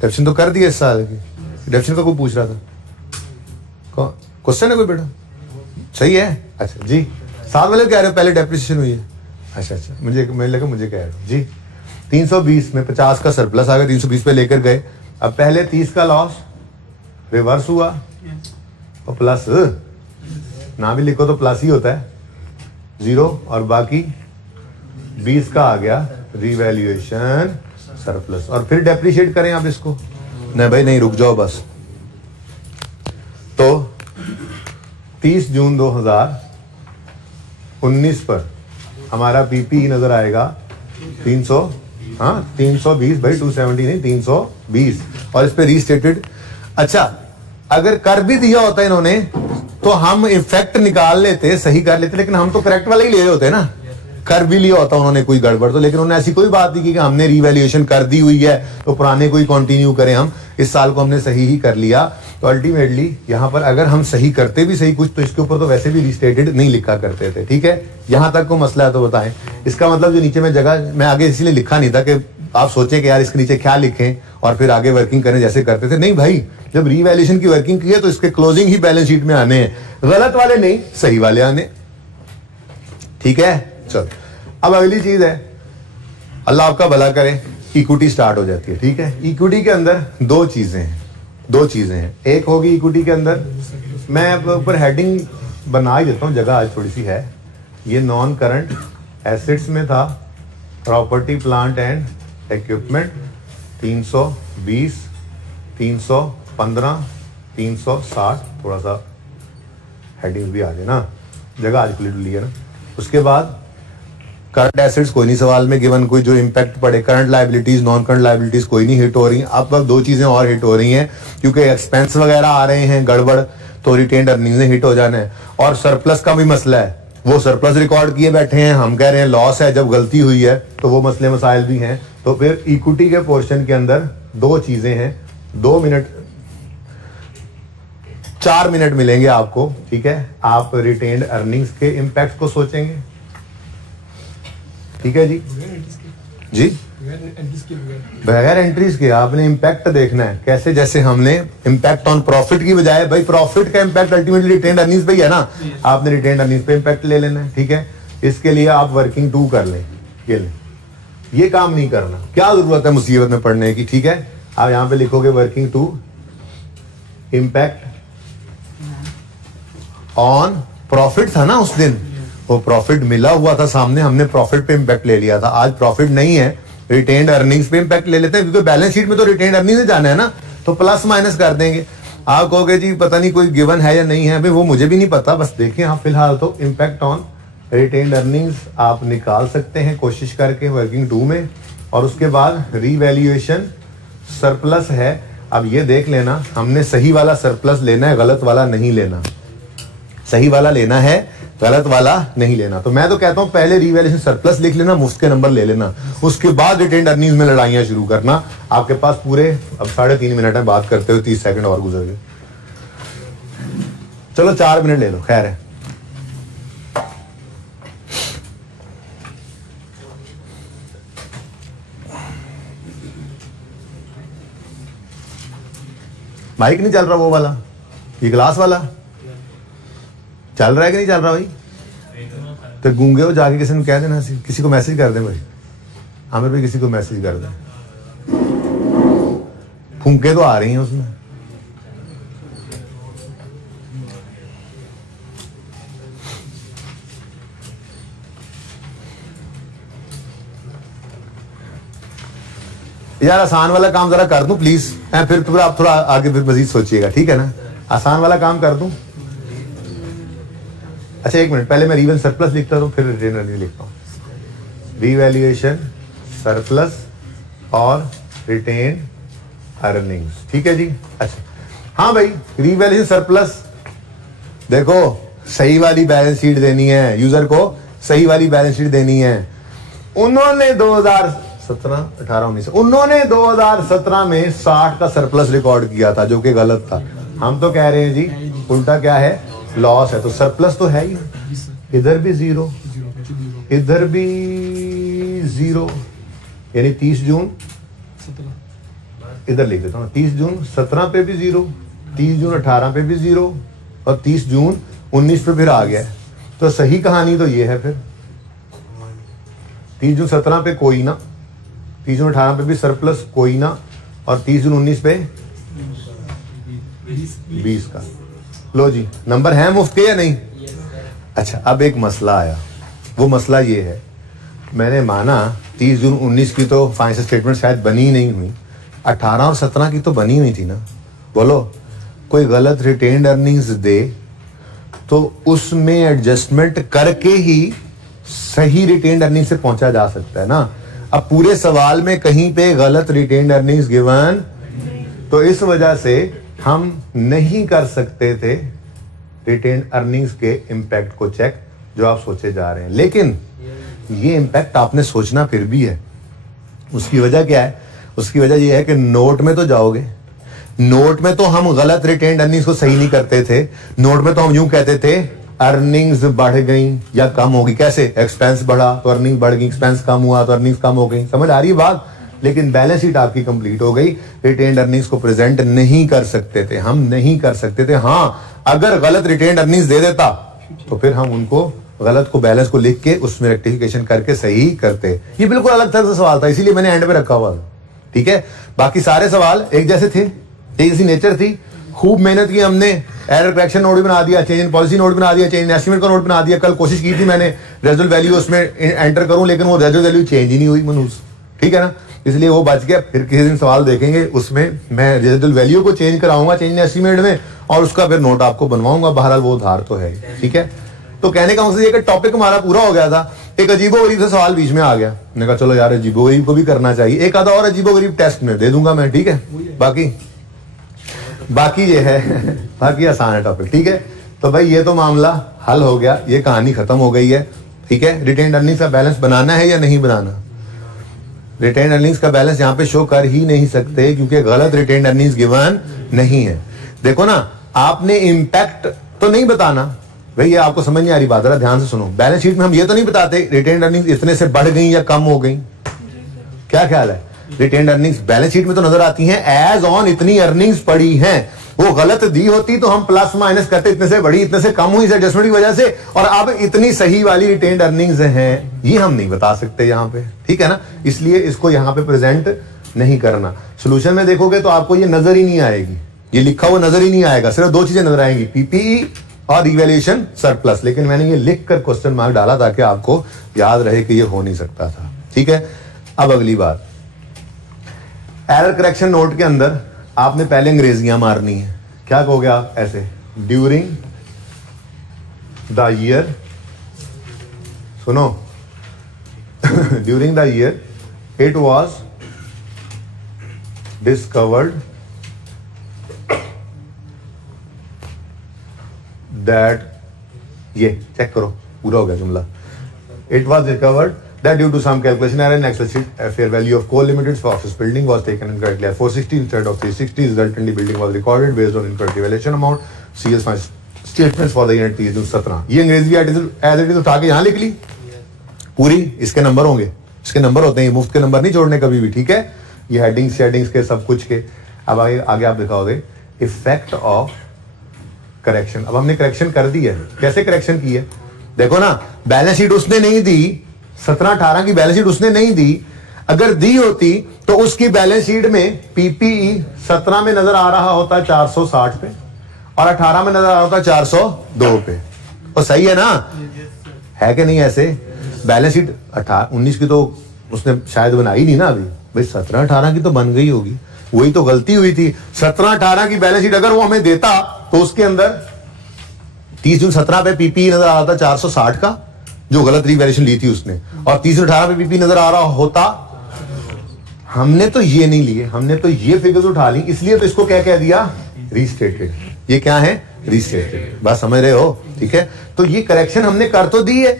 डेप्शन तो कर दिया इस साल की। डेप्शन का कोई पूछ रहा था, क्वेश्चन है कोई बेटा? सही है। अच्छा जी, साथ वाले कह रहे हो पहले डेप्रिसिएशन हुई है। अच्छा, मुझे लगा मुझे कह रहे हो जी। 320 में 50 का सरप्लस आ गया, 320 पे लेकर गए। अब पहले 30 का लॉस रिवर्स हुआ और प्लस ना भी लिखो तो प्लस ही होता है, 0, और बाकी 20 का आ गया रीवैल्यूएशन सरप्लस। और फिर डेप्रिशिएट करें आप इसको? नहीं भाई नहीं, रुक जाओ बस। तो 30 जून 2019 पर हमारा पीपी नजर आएगा 320 भाई, 270 नहीं, 320, और इस पे रीस्टेटेड। अच्छा, अगर कर भी दिया होता इन्होंने तो हम इफेक्ट निकाल लेते, सही कर लेते, लेकिन हम तो करेक्ट वाला ही ले रहे होते ना। कर भी लिया होता उन्होंने कोई गड़बड़ तो, लेकिन उन्होंने ऐसी कोई बात नहीं की कि हमने रीवैल्यूएशन कर दी हुई है तो पुराने को ही कंटिन्यू करें। हम इस साल को हमने सही ही कर लिया। तो अल्टीमेटली यहाँ पर अगर हम सही करते भी सही कुछ, तो इसके ऊपर तो वैसे भी रिस्टेटेड नहीं लिखा करते थे। ठीक है, यहाँ तक को मसला है तो बताएं। इसका मतलब जो नीचे में जगह मैं आगे इसलिए लिखा नहीं था कि आप सोचें कि यार इसके नीचे क्या लिखें और फिर आगे वर्किंग करें जैसे करते थे। नहीं भाई, जब रीवैल्यूएशन की वर्किंग की है तो इसके क्लोजिंग ही बैलेंस शीट में आने हैं, गलत वाले नहीं, सही वाले आने। ठीक है, चलो अब अगली चीज है, अल्लाह आपका भला करे, इक्विटी स्टार्ट हो जाती है। ठीक है, इक्विटी के अंदर दो चीजें हैं। एक होगी इक्विटी के अंदर, मैं ऊपर हेडिंग बना ही देता हूं, जगह आज थोड़ी सी है। ये नॉन करंट एसेट्स में था, प्रॉपर्टी प्लांट एंड इक्विपमेंट 320, 315, 360, थोड़ा सा हेडिंग भी आ जाए ना, जगह आज खुली डुली है ना। उसके बाद करंट एसेट्स कोई नहीं सवाल में गिवन, कोई जो इंपैक्ट पड़े। Current liabilities, non current liabilities कोई नहीं हिट हो रही। अब दो चीजें और हिट हो रही हैं, क्योंकि एक्सपेंस वगैरह आ रहे हैं गड़बड़, तो रिटेन्ड अर्निंग ने हिट हो जाना है। और सरप्लस का भी मसला है, वो सरप्लस रिकॉर्ड किए बैठे हैं, हम कह रहे हैं लॉस है, जब गलती हुई है तो वो मसले मसाइल भी हैं। तो फिर इक्विटी के पोर्शन के अंदर दो चीजें हैं, 2 मिनट 4 मिनट मिलेंगे आपको, ठीक है। आप रिटेन्ड अर्निंग्स के इम्पैक्ट को सोचेंगे, ठीक है जी जी, बगैर एंट्रीज के आपने इम्पैक्ट देखना है कैसे, जैसे हमने इम्पैक्ट ऑन प्रॉफिट की बजाय, भाई प्रॉफिट का इम्पैक्ट अल्टीमेटली रिटेन्ड अर्निंग्स पे ही है ना, आपने रिटेन्ड अर्निंग्स पे इम्पैक्ट ले लेना है, ठीक है। इसके लिए आप वर्किंग 2 कर लें, ये काम नहीं करना, क्या जरूरत है मुसीबत में पड़ने की, ठीक है। आप यहां पे लिखोगे वर्किंग 2 इम्पैक्ट ऑन प्रॉफिट था ना, उस दिन वो प्रॉफिट मिला हुआ था सामने, हमने प्रॉफिट पे इम्पैक्ट ले लिया था, आज प्रॉफिट नहीं है, रिटेन्ड अर्निंग्स पे इम्पैक्ट ले लेते हैं, क्योंकि बैलेंस शीट में तो रिटेन्ड अर्निंग्स में जाना है ना, तो प्लस माइनस कर देंगे। आप कहोगे जी पता नहीं कोई गिवन है या नहीं है, भाई वो मुझे भी नहीं पता, बस देखिए आप फिलहाल तो इम्पैक्ट ऑन रिटेन्ड अर्निंग्स आप निकाल सकते हैं कोशिश करके वर्किंग 2 में, और उसके बाद रीवैल्यूएशन सरप्लस है। अब ये देख लेना, हमने सही वाला सरप्लस लेना है, गलत वाला नहीं लेना, सही वाला लेना है, गलत वाला नहीं लेना। तो मैं तो कहता हूं पहले रीवैल्यूएशन सरप्लस लिख लेना, मुफ्त के नंबर ले लेना, उसके बाद रिटेन्ड अर्निंग्स में लड़ाइयां शुरू करना। आपके पास पूरे अब 3.5 मिनट है बात करते हुए, 30 सेकंड और गुजर गए, चलो 4 मिनट ले लो, खैर है। माइक नहीं चल रहा वो वाला, ये ग्लास वाला चल रहा है कि नहीं चल रहा भाई? तो गूंगे हो जाके किसी ने कह देना, किसी को मैसेज कर दे भाई, आमिर भाई किसी को मैसेज कर दे, फूंके तो आ रही हैं उसमें। यार आसान वाला काम जरा कर दूं प्लीज, फिर आप थोड़ा आगे फिर मजीद सोचिएगा, ठीक है ना। आसान वाला काम कर दूं। अच्छा 1 मिनट, पहले मैं रीवैल्यूएशन सरप्लस लिखता हूं, फिर रिटेन्ड अर्निंग लिखता हूं। रीवैल्यूएशन सरप्लस और रिटेन्ड अर्निंग्स, ठीक है जी। अच्छा हाँ भाई, रीवैल्यूएशन सरप्लस देखो, सही वाली बैलेंस शीट देनी है यूजर को, सही वाली बैलेंस शीट देनी है। उन्होंने 2017, 18, 19 उन्होंने 2017 में 60 का सरप्लस रिकॉर्ड किया था, जो कि गलत था। हम तो कह रहे हैं जी उल्टा क्या है, लॉस है, तो सरप्लस तो है ही, इधर भी 0, इधर भी 0, यानी 30 जून, इधर लिख देता हूँ 30 जून 17 पे भी 0, 30 जून 18 पे भी 0, और 30 जून 19 पे फिर आ गया है। तो सही कहानी तो ये है, फिर 30 जून 17 पे कोई ना, 30 जून 18 पे भी सरप्लस कोई ना, और 30 जून 19 पे 20 का। लो जी, नंबर है मुफ्त के या नहीं? अच्छा अब एक मसला आया, वो मसला ये है, मैंने माना 30 जून 19 की तो फाइनेंशियल स्टेटमेंट शायद बनी नहीं हुई, 18 और 17 की तो बनी हुई थी ना। बोलो कोई गलत रिटेन्ड अर्निंग्स दे तो उसमें एडजस्टमेंट करके ही सही रिटेन्ड अर्निंग से पहुंचा जा सकता है ना। अब पूरे सवाल में कहीं पे गलत रिटेन्ड अर्निंग्स गिवन, तो इस वजह से हम नहीं कर सकते थे रिटेन्ड अर्निंग्स के इम्पैक्ट को चेक, जो आप सोचे जा रहे हैं। लेकिन ये इम्पैक्ट आपने सोचना फिर भी है। उसकी वजह क्या है? उसकी वजह ये है कि नोट में तो जाओगे, नोट में तो हम गलत रिटेन्ड अर्निंग्स को सही नहीं करते थे। नोट में तो हम यूं कहते थे अर्निंग्स बढ़ गई या कम होगी। कैसे? एक्सपेंस बढ़ा तो अर्निंग बढ़ गई, एक्सपेंस कम हुआ तो अर्निंग्स कम हो गई। समझ आ रही है बात? लेकिन बैलेंस शीट आपकी कंप्लीट हो गई, रिटेन्ड अर्निंग्स को प्रेजेंट नहीं कर सकते थे, हम नहीं कर सकते थे। हाँ, अगर गलत रिटेन्ड अर्निंग्स दे देता तो फिर हम उनको गलत को बैलेंस को लिख के उसमें रेक्टिफिकेशन करके सही करते। ये बिल्कुल अलग तरह से सवाल था, इसीलिए मैंने एंड पे रखा हुआ था। ठीक है, बाकी सारे सवाल एक जैसे थे, एक जैसी नेचर थी। खूब मेहनत की हमने, एरर करेक्शन नोट भी बना दिया, चेंज इन पॉलिसी नोट बना दिया, चेंज इन एस्टिमेट का नोट बना दिया। कल कोशिश की थी मैंने रेजल्ट वैल्यू उसमें एंटर करूं, लेकिन वो रेजल्ट वैल्यू चेंज ही नहीं हुई मनूस। ठीक है ना, इसलिए वो बच गया। फिर किसी दिन सवाल देखेंगे, उसमें मैं रेजल्ट वैल्यू को चेंज कराऊंगा चेंज इन एस्टिमेट में, और उसका फिर नोट आपको बनवाऊंगा। बहरहाल वो उधार तो है। ठीक है, तो कहने का मकसद ये कि टॉपिक हमारा पूरा हो गया था। एक अजीबोगरीब सा सवाल बीच में आ गया, मैंने कहा चलो यार अजीबोगरीब को भी करना चाहिए। एक आधा और अजीबोगरीब टेस्ट में दे दूंगा मैं। ठीक है, बाकी ये है बाकी आसान है टॉपिक। ठीक है, तो भाई ये तो मामला हल हो गया, ये कहानी खत्म हो गई है, ठीक है। रिटेन्ड अर्निंग्स का बैलेंस बनाना है या नहीं बनाना? रिटेन्ड अर्निंग्स का बैलेंस यहाँ पे शो कर ही नहीं सकते क्योंकि गलत रिटेन्ड अर्निंग्स गिवन नहीं है। देखो ना, आपने इंपैक्ट तो नहीं बताना भाई, ये आपको समझ नहीं आ रही बात, जरा ध्यान से सुनो। बैलेंस शीट में हम ये तो नहीं बताते रिटेन्ड अर्निंग्स इतने से बढ़ गई या कम हो गई, क्या ख्याल है? रिटेन्ड अर्निंग्स बैलेंस शीट में तो नजर आती हैं एज ऑन इतनी अर्निंग्स पड़ी हैं, वो गलत दी होती तो हम प्लस माइनस करते, इतने से बढ़ी इतने से कम हुई इस एडजस्टमेंट की वजह से, और अब इतनी सही वाली रिटेन्ड अर्निंग्स हैं, ये हम नहीं बता सकते यहाँ पे, ठीक है ना। इसलिए इसको यहाँ पे प्रेजेंट नहीं करना। सोल्यूशन में देखोगे तो आपको ये नजर ही नहीं आएगी, ये लिखा हुआ नजर ही नहीं आएगा, सिर्फ दो चीजें नजर आएंगी, पीपीई और रिवैल्यूएशन सरप्लस। लेकिन मैंने ये लिख कर क्वेश्चन मार्क डाला ताकि आपको याद रहे कि ये हो नहीं सकता था, ठीक है। अब अगली बात, एरर करेक्शन नोट के अंदर आपने पहले अंग्रेजियां मारनी है। क्या कहोगे आप ऐसे? ड्यूरिंग द ईयर, सुनो, during the year it was discovered that, ये चेक करो, पूरा हो गया जुमला। It was discovered that due to some calculation error in Excel sheet, a fair value of coal limited for office building was taken incorrectly at 460 instead of 360. Resultantly, building was recorded based on incorrect valuation amount. CS statements for the unit 17। ये अंग्रेजी as it is उठा के यहाँ लिख ली पूरी, इसके number होंगे, इसके नंबर होते हैं, मुफ्त के नंबर नहीं छोड़ने कभी भी, ठीक है। ये हेडिंग्स शेडिंग्स के सब कुछ के। अब आगे आप दिखाओगे इफेक्ट ऑफ करेक्शन। अब हमने करेक्शन कर दी है, कैसे करेक्शन की है? देखो ना, बैलेंस शीट उसने नहीं दी, 17-18 की बैलेंस शीट उसने नहीं दी, अगर दी होती तो उसकी बैलेंस शीट में पीपीई 17 में नजर आ रहा होता 460 पे और 18 में नजर आ रहा होता 402 पे, तो सही है ना? है कि नहीं? ऐसे बैलेंस शीट 19 की तो उसने शायद बनाई नहीं ना अभी, भाई 17-18 की तो बन गई होगी, वही तो गलती हुई थी। 17-18 की बैलेंस शीट अगर वो हमें देता तो उसके अंदर 30 जून 17 पे पीपीई नजर आ रहा था 460 का, जो गलत रिवैल्यूएशन ली थी उसने, और 30/18 पे पीपी नजर आ रहा होता। हमने तो ये नहीं लिए, हमने तो ये फिगर्स उठा ली, इसलिए तो इसको क्या कह दिया? रीस्टेटेड। ये क्या है? रीस्टेटेड। बात समझ रहे हो? ठीक है। तो ये करेक्शन हमने कर तो दी है,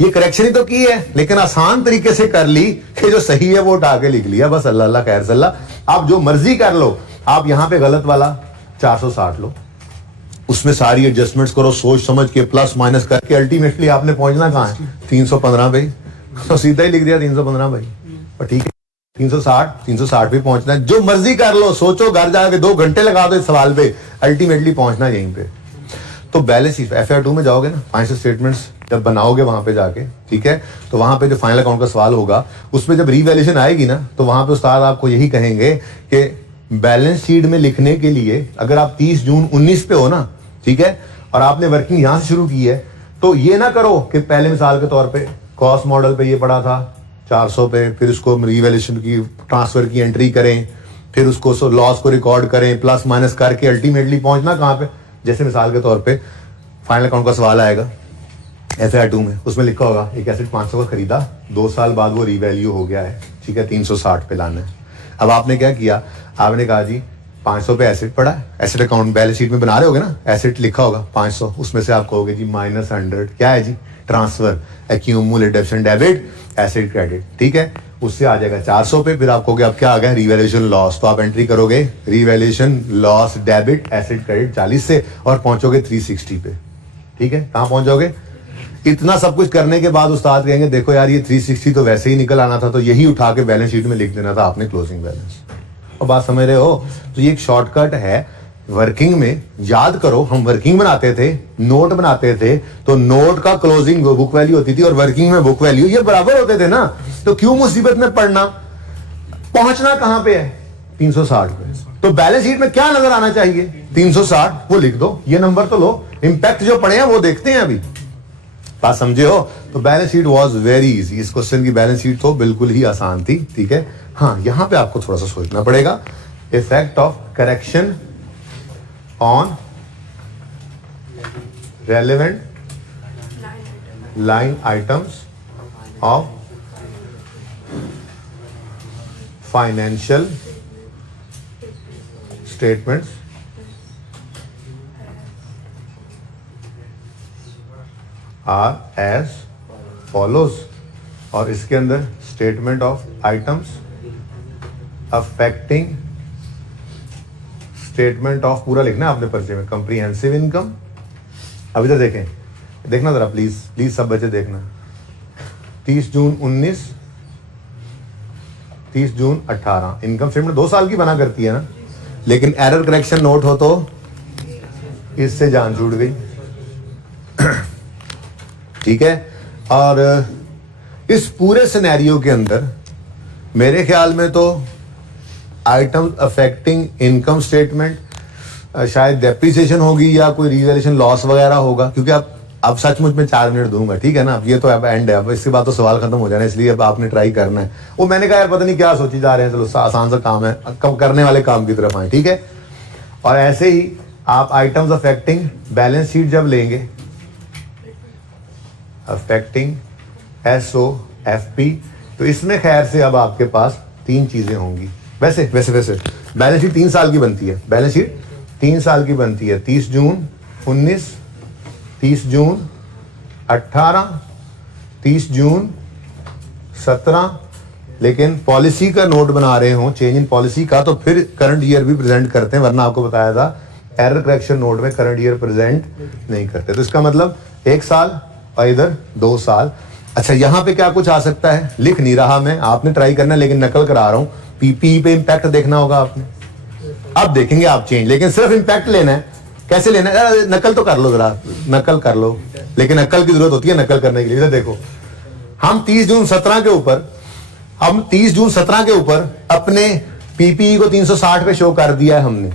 ये करेक्शन ही तो की है, लेकिन आसान तरीके से कर ली कि जो सही है वो उठा के लिख लिया, बस। अल्लाह अल्लाह खैर सल्लाह। आप जो मर्जी कर लो, आप यहां पे गलत वाला 460 लो, उसमें सारी एडजस्टमेंट्स करो सोच समझ के, प्लस माइनस करके, अल्टीमेटली आपने पहुंचना कहां है? 315 भाई, तो सीधा ही लिख दिया 315 भाई, और ठीक है 360 पे पहुंचना है। जो मर्जी कर लो, सोचो, घर जाके 2 घंटे लगा दो इस सवाल पे, अल्टीमेटली पहुंचना यहीं पे। तो बैलेंस शीट FR 2 में जाओगे ना, फाइनेंशियल स्टेटमेंट्स जब बनाओगे वहां पे जाके, ठीक है, तो वहां पे जो फाइनल अकाउंट का सवाल होगा उसमें जब रिवैल्यूएशन आएगी ना, तो वहां पे उस्ताद आपको यही कहेंगे कि बैलेंस शीट में लिखने के लिए अगर आप 30 जून 19 पे हो ना, ठीक है, और आपने वर्किंग यहां से शुरू की है, तो ये ना करो कि पहले मिसाल के तौर पे कॉस्ट मॉडल पे ये पड़ा था 400 पे, फिर उसको रिवैल्यूएशन की ट्रांसफर की एंट्री करें, फिर उसको लॉस को रिकॉर्ड करें, प्लस माइनस करके अल्टीमेटली पहुंचना कहां पे? जैसे मिसाल के तौर पे फाइनल अकाउंट का सवाल आएगा FR 2 में, उसमें लिखा होगा एक एसेट 500 का खरीदा, 2 साल बाद वो रिवैल्यू हो गया है, ठीक है, 360 पे लाना है। अब आपने क्या किया? आपने कहा जी 500 पे एसेट पड़ा है, एसेट अकाउंट बैलेंस शीट में बना रहे होगे ना, एसेट लिखा होगा 500, उसमें से आप कहोगे जी -100 क्या है जी? Transfer, accumulation debit, asset credit, ठीक है, उससे आ जाएगा 400 पे। फिर आप कहोगे अब क्या आ गया? रिवैल्यूएशन लॉस, तो आप एंट्री करोगे revaluation loss debit asset credit 40 से और पहुंचोगे 360 पे, ठीक है। कहां पहुंच जाओगे? इतना सब कुछ करने के बाद उस्ताद कहेंगे देखो यार ये 360 तो वैसे ही निकल आना था, तो यही उठा के बैलेंस शीट में लिख देना था आपने क्लोजिंग बैलेंस। और बात समझ रहे हो? तो ये एक शॉर्टकट है वर्किंग में। याद करो, हम वर्किंग बनाते थे, नोट बनाते थे, तो नोट का क्लोजिंग बुक वैल्यू होती थी और वर्किंग में बुक वैल्यू, ये बराबर होते थे ना, तो क्यों मुसीबत में पड़ना? पहुंचना कहां पे है? 360 पे। तो बैलेंस शीट में क्या नजर आना चाहिए? 360, वो लिख दो, ये नंबर तो लो, इंपैक्ट जो पड़े हैं वो देखते हैं अभी। बात समझे हो? तो balance sheet was very easy, इस क्वेश्चन की बैलेंस शीट तो बिल्कुल ही आसान थी, ठीक है। हाँ, यहां पे आपको थोड़ा सा सोचना पड़ेगा। Effect of correction on relevant line items of financial statements are as follows, और इसके अंदर statement of items affecting, statement of पूरा लिखना है आपने पर्चे में, कंप्रीहेंसिव इनकम। अभी तक देखें, देखना जरा प्लीज प्लीज सब बच्चे देखना। 30 जून 19, 30 जून 18 इनकम स्टेटमेंट 2 साल की बना करती है ना, लेकिन एरर करेक्शन नोट हो तो इससे जान छूट गई। ठीक है, और इस पूरे सिनेरियो के अंदर मेरे ख्याल में तो आइटम्स अफेक्टिंग इनकम स्टेटमेंट शायद डेप्रिसिएशन होगी या कोई रिवैल्यूएशन लॉस वगैरह होगा, क्योंकि अब सचमुच में 4 मिनट दूंगा, ठीक है ना। अब ये तो अब एंड है, अब इसके बाद तो सवाल खत्म हो जाना है, इसलिए अब आपने ट्राई करना है। वो मैंने कहा यार पता नहीं क्या सोची जा रहे हैं, चलो आसान सा काम है, कम करने वाले काम की तरफ आए, ठीक है। और ऐसे ही आप आइटम्स अफेक्टिंग बैलेंस शीट जब लेंगे, अफेक्टिंग SOFP, तो इसमें खैर से अब आपके पास 3 चीजें होंगी। वैसे बैलेंस शीट 3 साल की बनती है, बैलेंस शीट 3 साल की बनती है। 30 जून 19, 30 जून 18, 30 जून 17, लेकिन पॉलिसी का नोट बना रहे हो, चेंज इन पॉलिसी का, तो फिर करंट ईयर भी प्रेजेंट करते हैं, वरना आपको बताया था एरर करेक्शन नोट में करंट ईयर प्रेजेंट नहीं करते। तो इसका मतलब 1 साल और इधर 2 साल। अच्छा, यहां पे क्या कुछ आ सकता है, लिख नहीं रहा मैं, आपने ट्राई करना, लेकिन नकल करा रहा हूं। पीपीई पे इंपैक्ट देखना होगा आपने, अब देखेंगे आप चेंज, लेकिन सिर्फ इंपैक्ट लेना है। कैसे लेना है, नकल तो कर लो जरा, नकल कर लो, लेकिन नकल की जरूरत होती है नकल करने के लिए। इधर देखो, हम 30 जून 17 के ऊपर, हम 30 जून 17 के ऊपर अपने पीपीई को 360 पे शो कर दिया है हमने,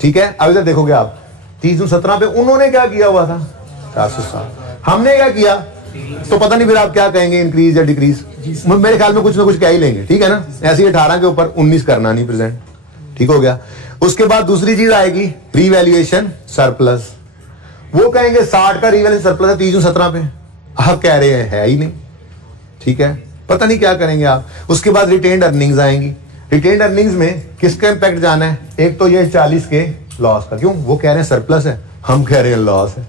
ठीक है। अब इधर देखोगे आप, 30 जून 17 पे उन्होंने क्या किया हुआ था 460, हमने क्या किया, तो पता नहीं फिर आप क्या कहेंगे, इंक्रीज या डिक्रीज। मेरे ख्याल में कुछ ना कुछ क्या ही लेंगे, ठीक है ना। ऐसे ही 18 के ऊपर 19 करना नहीं प्रेजेंट, ठीक हो गया। उसके बाद दूसरी चीज आएगी रीवैल्यूएशन सरप्लस, वो कहेंगे 60 का रीवैल्यूएशन सरप्लस है 30 जून 17 पे, आप कह रहे हैं है ही नहीं, ठीक है, पता नहीं क्या करेंगे आप। उसके बाद रिटेन्ड अर्निंग्स आएंगी, रिटेन्ड अर्निंग्स में किसका इंपैक्ट जाना है, एक तो ये 40 के लॉस का, क्यों, वो कह रहे हैं सरप्लस है, हम कह रहे हैं लॉस है,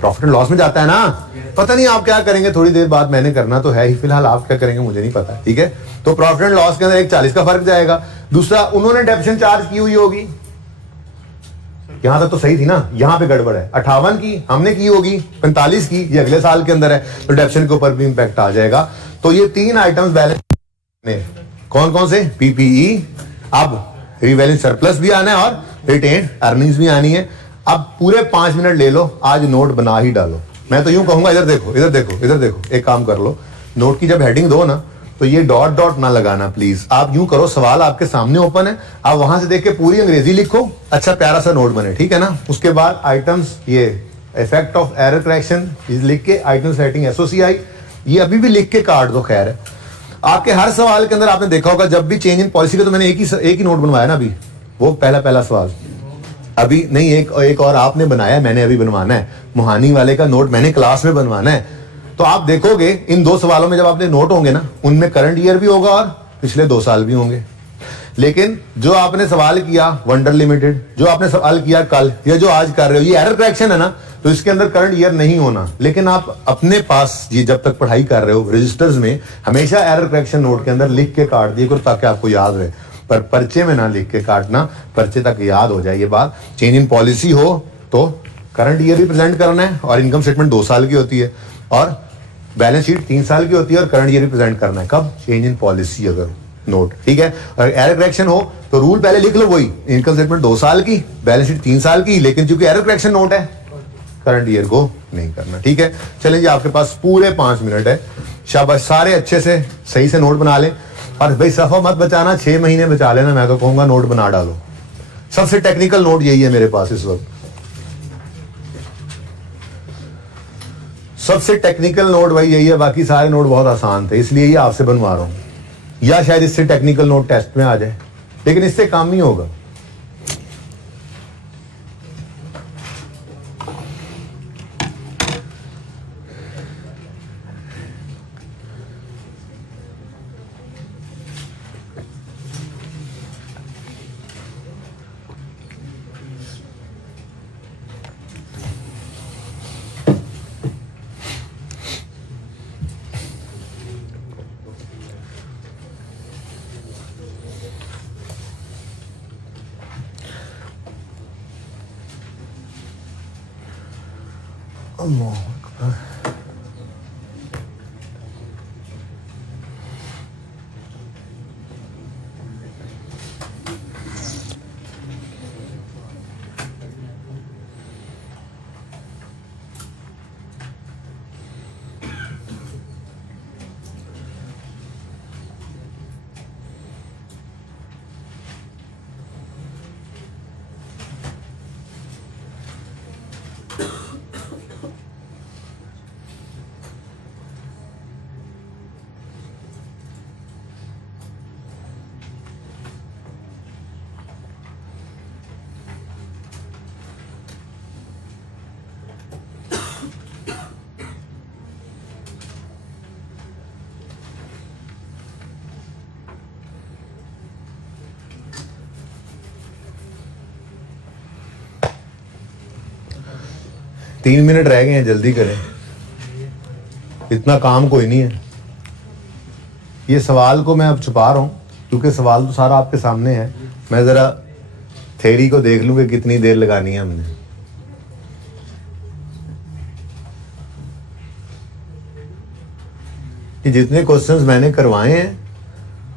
प्रॉफिट एंड लॉस में जाता है ना। पता नहीं आप क्या करेंगे, थोड़ी देर बाद मैंने करना तो है ही, फिलहाल आप क्या करेंगे मुझे नहीं पता, ठीक है। तो प्रॉफिट एंड लॉस के अंदर एक 40 का फर्क जाएगा। दूसरा, उन्होंने डेप्शन चार्ज की हुई होगी, यहां तक तो सही थी ना, यहां पे गड़बड़ है, 58 की हमने की होगी, 45 की, ये अगले साल के अंदर है, तो डेप्शन के ऊपर भी इंपैक्ट आ जाएगा। तो ये 3 आइटम्स बैलेंस में कौन कौन से, पीपीई, अब रिवैल्यूएशन सरप्लस भी आना है और रिटेन्ड अर्निंग्स भी आनी है। अब पूरे 5 मिनट ले लो, आज नोट बना ही डालो। मैं तो यूं कहूंगा, इधर देखो, इधर देखो, इधर देखो, एक काम कर लो, नोट की जब हेडिंग दो ना, तो ये डॉट डॉट ना लगाना प्लीज। आप यूं करो, सवाल आपके सामने ओपन है, आप वहां से देख के पूरी अंग्रेजी लिखो, अच्छा प्यारा सा नोट बने, ठीक है ना। उसके बाद आइटम्स, ये इफेक्ट ऑफ एरर करेक्शन लिख के, आइटम्स सेटिंग SOCI, ये अभी भी लिख के काट दो। खैर है, आपके हर सवाल के अंदर आपने देखा होगा, जब भी चेंज इन पॉलिसी का, तो मैंने एक ही नोट बनवाया ना अभी, वो पहला सवाल, अभी नहीं, एक और आपने बनाया, मैंने अभी बनवाना है, मुहानी वाले का नोट मैंने क्लास में बनवाना है। तो आप देखोगे इन 2 सवालों में जब आपने नोट होंगे ना, उनमें करंट ईयर भी होगा और पिछले 2 साल भी होंगे। लेकिन जो आपने सवाल किया वंडर लिमिटेड, जो आपने सवाल किया कल, या जो आज कर रहे हो, ये एरर करेक्शन है ना, तो इसके अंदर करंट ईयर नहीं होना। लेकिन आप अपने पास ये जब तक पढ़ाई कर रहे हो, रजिस्टर्स में हमेशा एरर करेक्शन नोट के अंदर लिख के काट दिए करो, ताकि आपको याद रहे, पर पर्चे में ना लिख के काटना, पर्चे तक याद हो जाए ये बात। चेंज इन पॉलिसी हो तो करंट ईयर भी प्रेजेंट करना है, और इनकम स्टेटमेंट 2 साल की होती है, और बैलेंस शीट 3 साल की होती है, और करंट ईयर भी प्रेजेंट करना है, कब, चेंज इन पॉलिसी अगर नोट, ठीक है। और एरर करेक्शन हो तो रूल पहले लिख लो, वही इनकम स्टेटमेंट 2 साल की, बैलेंस शीट 3 साल की, लेकिन चूंकि एरर करेक्शन नोट है, करंट ईयर को नहीं करना, ठीक है। चलिए जी, आपके पास पूरे 5 मिनट है, शाबाश, सारे अच्छे से सही से नोट बना लें। और भाई सफा मत बचाना, 6 महीने बचा लेना, मैं तो कहूंगा नोट बना डालो। सबसे टेक्निकल नोट यही है मेरे पास इस वक्त, सबसे टेक्निकल नोट भाई यही है, बाकी सारे नोट बहुत आसान थे, इसलिए ही आपसे बनवा रहा हूं, या शायद इससे टेक्निकल नोट टेस्ट में आ जाए, लेकिन इससे काम नहीं होगा। अल्लाह अकबर। तीन मिनट रह गए हैं, जल्दी करें, इतना काम कोई नहीं है। ये सवाल को मैं अब छुपा रहा हूँ क्योंकि सवाल तो सारा आपके सामने है। मैं ज़रा थ्योरी को देख लूँ कि कितनी देर लगानी है हमने। कि जितने क्वेश्चंस मैंने करवाए हैं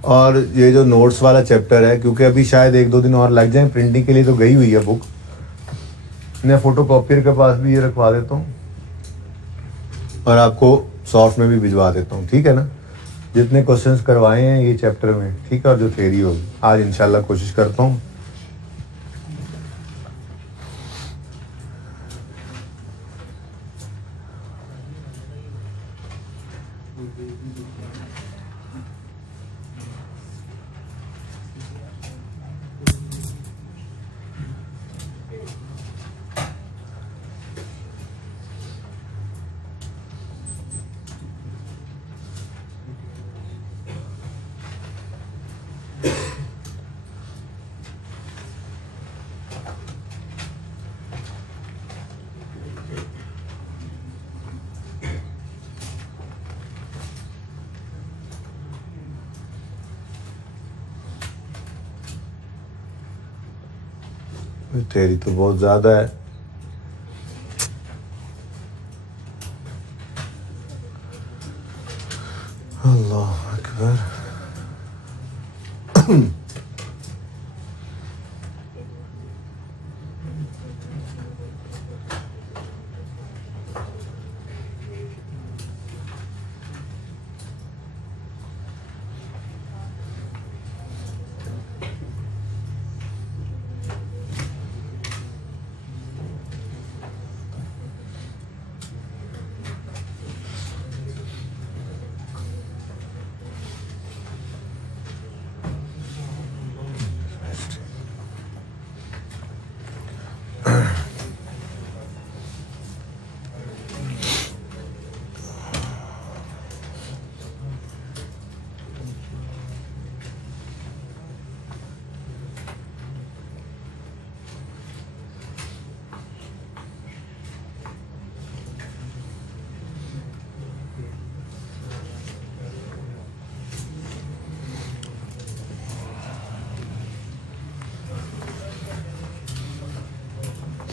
और ये जो नोट्स वाला चैप्टर है, क्योंकि अभी शायद 1-2 दिन और लग जाएं, प्रिंटिंग के लिए तो गई हुई है बुक। मैं फोटोकॉपियर के पास भी ये रखवा देता हूँ और आपको सॉफ्ट में भी भिजवा देता हूँ, ठीक है ना। जितने क्वेश्चंस करवाए हैं ये चैप्टर में, ठीक है, और जो थ्योरी होगी आज इंशाल्लाह कोशिश करता हूँ। थ्योरी तो बहुत ज्यादा है। अल्लाह अकबर।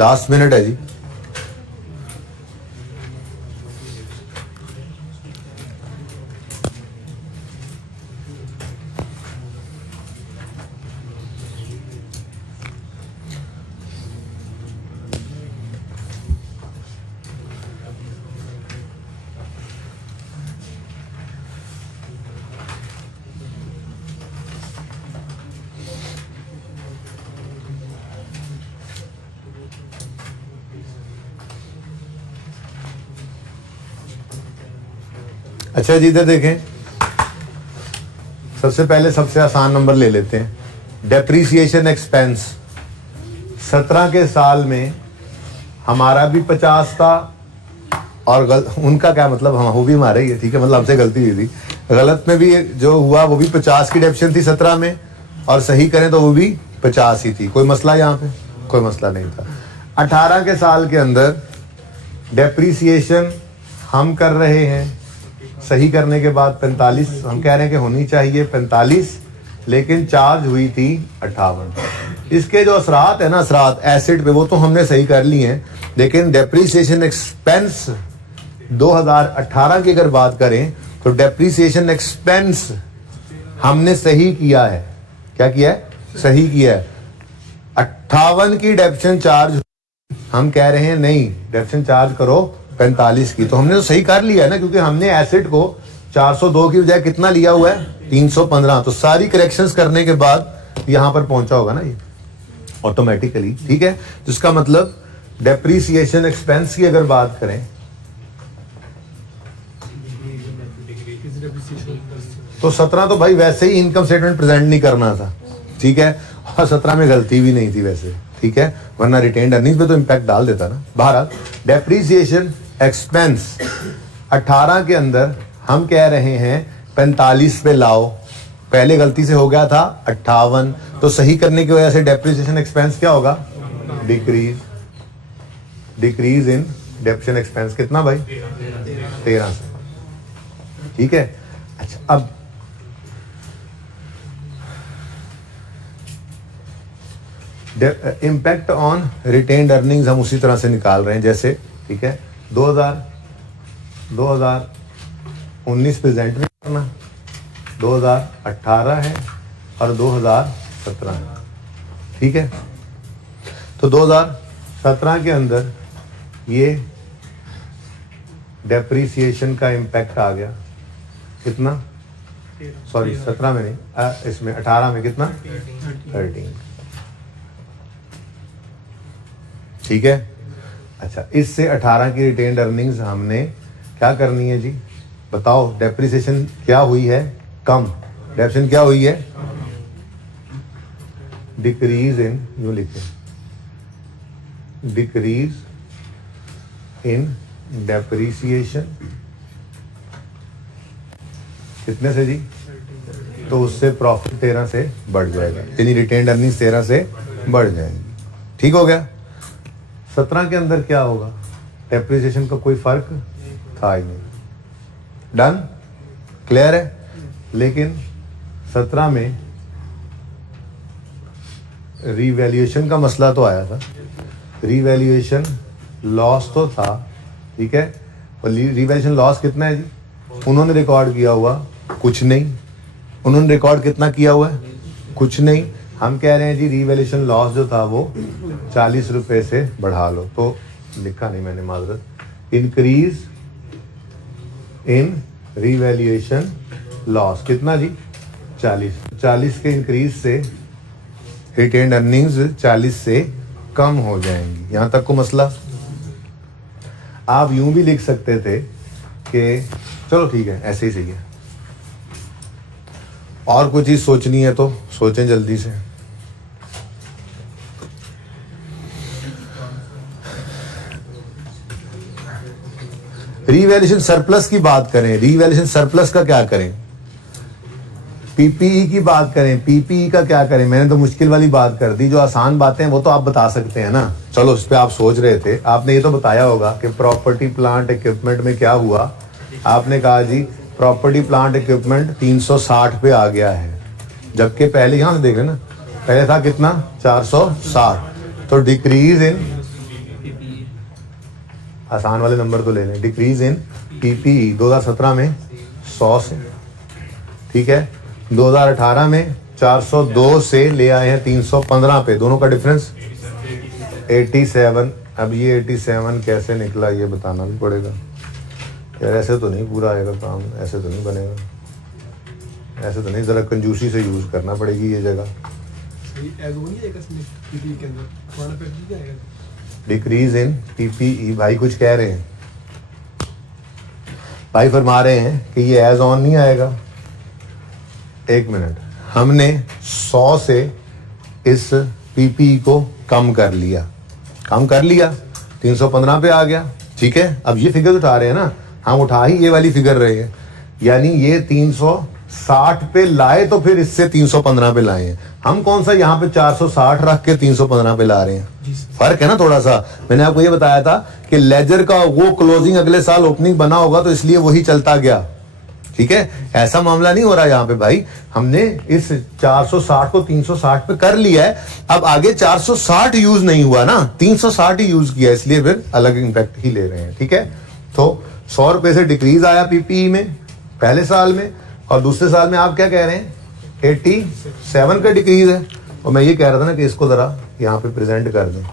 लास्ट मिनट है जी। अच्छा जी, इधर देखें, सबसे पहले सबसे आसान नंबर ले लेते हैं। डेप्रीसिएशन एक्सपेंस 17 के साल में हमारा भी 50 था और उनका क्या मतलब, हम वो भी हमारा ही है, ठीक है, मतलब हमसे गलती हुई थी। गलत में भी जो हुआ वो भी 50 की डेप्शन थी 17 में, और सही करें तो वो भी 50 ही थी। कोई मसला यहाँ पे? कोई मसला नहीं था। 18 के साल के अंदर डेप्रीसिएशन हम कर रहे हैं, सही करने के बाद 45 हम कह रहे हैं कि होनी चाहिए 45, लेकिन चार्ज हुई थी 58। इसके जो असरात है ना, असरात एसिड पे, वो तो हमने सही कर लिए हैं, लेकिन डेप्रीसिएशन एक्सपेंस 2018 की अगर बात करें तो डेप्रीसिएशन एक्सपेंस हमने सही किया है। क्या किया है? सही किया है। 58 की डेप्शन चार्ज, हम कह रहे हैं नहीं, डेप्शन चार्ज करो 45 की, तो हमने तो सही कर लिया है ना, क्योंकि हमने एसिड को 402 की बजाय कितना लिया हुआ है? 315। तो सारी करेक्शंस करने के बाद यहां पर पहुंचा होगा ना ये ऑटोमेटिकली। ठीक है, तो इसका मतलब डेप्रीसिएशन एक्सपेंस की अगर बात करें तो 17 तो भाई वैसे ही इनकम स्टेटमेंट प्रेजेंट नहीं करना था। ठीक है, और 17 में गलती भी नहीं थी वैसे। ठीक है, वरना रिटेन्ड अर्निंग्स पे तो इम्पैक्ट डाल देता ना। बहरहाल डेप्रीसिएशन एक्सपेंस 18 के अंदर हम कह रहे हैं 45 पे लाओ। पहले गलती से हो गया था 58, तो सही करने की वजह से डेप्रीसिएशन एक्सपेंस क्या होगा? डिक्रीज इन डेप्रिसिएशन एक्सपेंस कितना भाई? 13 से। ठीक है, अच्छा अब इम्पैक्ट ऑन रिटेन्ड अर्निंग्स हम उसी तरह से निकाल रहे हैं जैसे, ठीक है, 2019 प्रेजेंट में करना, 2018 है और 2017 है। ठीक है, तो 2017 के अंदर ये डेप्रीसिएशन का इम्पैक्ट आ गया कितना? सॉरी 17 में नहीं, इसमें 18 में कितना? 13। ठीक है, अच्छा इससे 18 की रिटेन्ड अर्निंग्स हमने क्या करनी है जी? बताओ, डेप्रिसिएशन क्या हुई है? कम। डेप्रिसिएशन क्या हुई है? डिक्रीज इन, यूं लिखें, डिक्रीज इन डेप्रिसिएशन कितने से जी? तो उससे प्रॉफिट 13 से बढ़ जाएगा, यानी रिटेन्ड अर्निंग्स 13 से बढ़ जाएंगी। ठीक हो गया। 17 के अंदर क्या होगा? डेप्रिसिएशन का कोई फर्क था ही नहीं। डन, क्लियर है। लेकिन 17 में रीवैल्यूएशन का मसला तो आया था, रीवैल्यूएशन लॉस तो था। ठीक है, और रीवैल्यूएशन लॉस कितना है जी? उन्होंने रिकॉर्ड किया हुआ कुछ नहीं। उन्होंने रिकॉर्ड कितना किया हुआ है? कुछ नहीं। हम कह रहे हैं जी रीवैल्यूएशन लॉस जो था वो 40 रुपए से बढ़ा लो, तो लिखा नहीं मैंने, माजरत। इंक्रीज इन रीवैल्यूएशन लॉस कितना जी? 40 के इंक्रीज से रिटेन्ड अर्निंग्स 40 से कम हो जाएंगी। यहां तक को मसला। आप यूं भी लिख सकते थे कि चलो ठीक है, ऐसे ही सही है, और कोई चीज सोचनी है तो सोचें जल्दी से। रीवैल्यूएशन सरप्लस की बात करें, रीवैल्यूएशन सरप्लस का क्या करें? पीपीई की बात करें, पीपीई का क्या करें? मैंने तो मुश्किल वाली बात कर दी, जो आसान बातें हैं वो तो आप बता सकते हैं ना। चलो, इस पे आप सोच रहे थे, आपने ये तो बताया होगा कि प्रॉपर्टी प्लांट इक्विपमेंट में क्या हुआ। आपने कहा जी प्रॉपर्टी प्लांट इक्विपमेंट 360 पे आ गया है, जबकि पहले यहां से देख रहे ना, पहले था कितना? 460। तो डिक्रीज इन, आसान वाले नंबर तो ले लें, डिक्रीज इन पीपीई 2017 में 100 से, ठीक है, 2018 में 402 से ले आए हैं 315 पे, दोनों का डिफरेंस 87। अब ये 87 कैसे निकला ये बताना भी पड़ेगा यार, ऐसे तो नहीं पूरा आएगा काम, ऐसे तो नहीं बनेगा, ऐसे तो नहीं, ज़रा कंजूसी से यूज़ करना पड़ेगी ये जगह। डिक्रीज इन पीपीई, भाई कुछ कह रहे हैं, भाई फरमा रहे हैं कि ये एज ऑन नहीं आएगा। एक मिनट, हमने 100 से इस पीपीई को कम कर लिया, 315 पे आ गया। ठीक है, अब ये फिगर उठा रहे हैं ना, हम उठा ही ये वाली फिगर रहे हैं, यानी ये 360 पे लाए तो फिर इससे 315 पे लाए हैं। हम कौन सा यहाँ पे 460 रख के 315 पे ला रहे हैं, फर्क है ना थोड़ा सा। मैंने आपको ये बताया था कि लेजर का वो क्लोजिंग अगले साल ओपनिंग बना होगा, तो इसलिए वही चलता गया। ठीक है, ऐसा मामला नहीं हो रहा यहाँ पे भाई, हमने इस 460 को 360 पे कर लिया है, अब आगे 460 यूज नहीं हुआ ना, 360 ही यूज किया, इसलिए फिर अलग इंपैक्ट ही ले रहे हैं। ठीक है, तो 100 रुपए से डिक्रीज आया पीपीई में पहले साल में, और दूसरे साल में आप क्या कह रहे हैं 87 का डिक्रीज है। और मैं ये कह रहा था ना कि इसको जरा यहाँ पे प्रेजेंट कर दें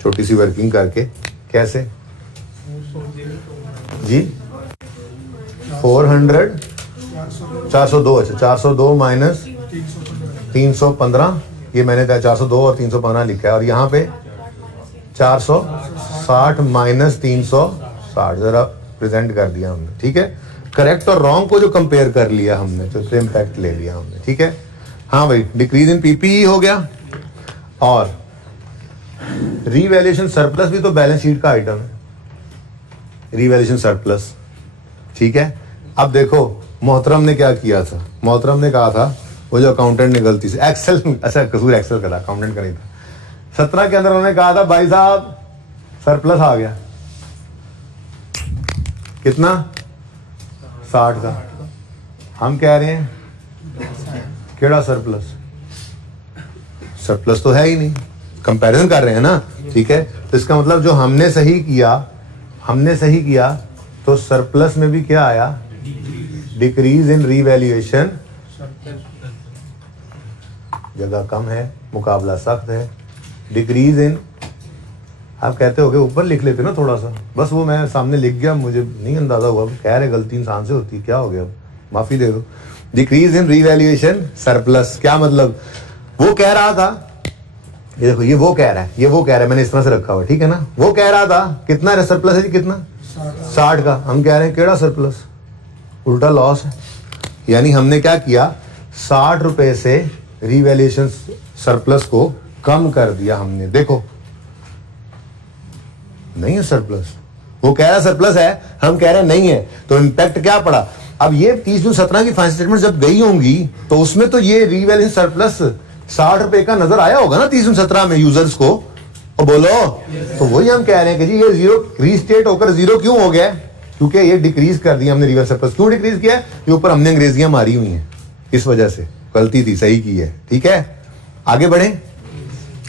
छोटी सी वर्किंग करके, कैसे जी 400 402, अच्छा 402 माइनस 315, ये मैंने 402 और 315 लिखा है, और यहाँ पे 460 माइनस 360 जरा प्रेजेंट कर दिया हमने। ठीक है, करेक्ट और रॉन्ग को जो कंपेयर कर लिया हमने, तो इससे इम्पैक्ट ले लिया हमने। ठीक है, हाँ भाई, डिक्रीज इन पीपीई हो गया, और रीवैल्यूएशन सरप्लस भी तो बैलेंस शीट का आइटम है, रीवैल्यूएशन सरप्लस। ठीक है, अब देखो मोहतरम ने क्या किया था, मोहतरम ने कहा था वो जो अकाउंटेंट ने गलती से एक्सेल, अच्छा कसूर एक्सेल का था, अकाउंटेंट का नहीं था, 17 के अंदर उन्होंने कहा था भाई साहब सरप्लस आ गया, कितना 60 का। हम कह रहे हैं केड़ा सरप्लस, सरप्लस तो है ही नहीं, कंपैरिजन कर रहे हैं ना। ठीक है, तो इसका मतलब जो हमने सही किया तो सरप्लस में भी क्या आया, डिक्रीज इन रीवैल्यूएशन, जगह कम है, मुकाबला सख्त है, डिक्रीज इन, आप कहते हो कि ऊपर लिख लेते ना थोड़ा सा, बस वो मैं सामने लिख गया, मुझे नहीं अंदाजा हुआ, कह रहे गलती इंसान से होती, क्या हो गया, माफी दे दो। डिक्रीज इन रीवैल्यूएशन सरप्लस, क्या मतलब, वो कह रहा था, ये देखो ये वो कह रहा है, मैंने इस तरह से रखा हुआ, ठीक है ना, वो कह रहा था कितना सरप्लस है जी, कितना 60 का, हम कह रहे हैं केड़ा सरप्लस, उल्टा लॉस है। यानी हमने क्या किया, 60 रुपए से रीवैल्यूएशन सरप्लस को कम कर दिया हमने। देखो नहीं है सरप्लस, वो कह रहा सरप्लस है, हम कह रहे हैं नहीं है, तो इम्पैक्ट क्या पड़ा। अब ये 30 जून 17 की फाइनेंशियल स्टेटमेंट जब गई होंगी तो उसमें तो ये रीवैल्यूएशन सरप्लस 60 रुपए का नजर आया होगा ना 30 जून 17 में यूजर्स को, और बोलो तो वही हम कह रहे हैं कि जी ये जीरो रीस्टेट होकर जीरो क्यों हो गया, क्योंकि ये डिक्रीज कर दिया हमने रीवैल्यूएशन सरप्लस। क्यों डिक्रीज किया है, ये ऊपर हमने अंग्रेजियां मारी हुई हैं, इस वजह से गलती थी, सही की है। ठीक है, आगे बढ़े,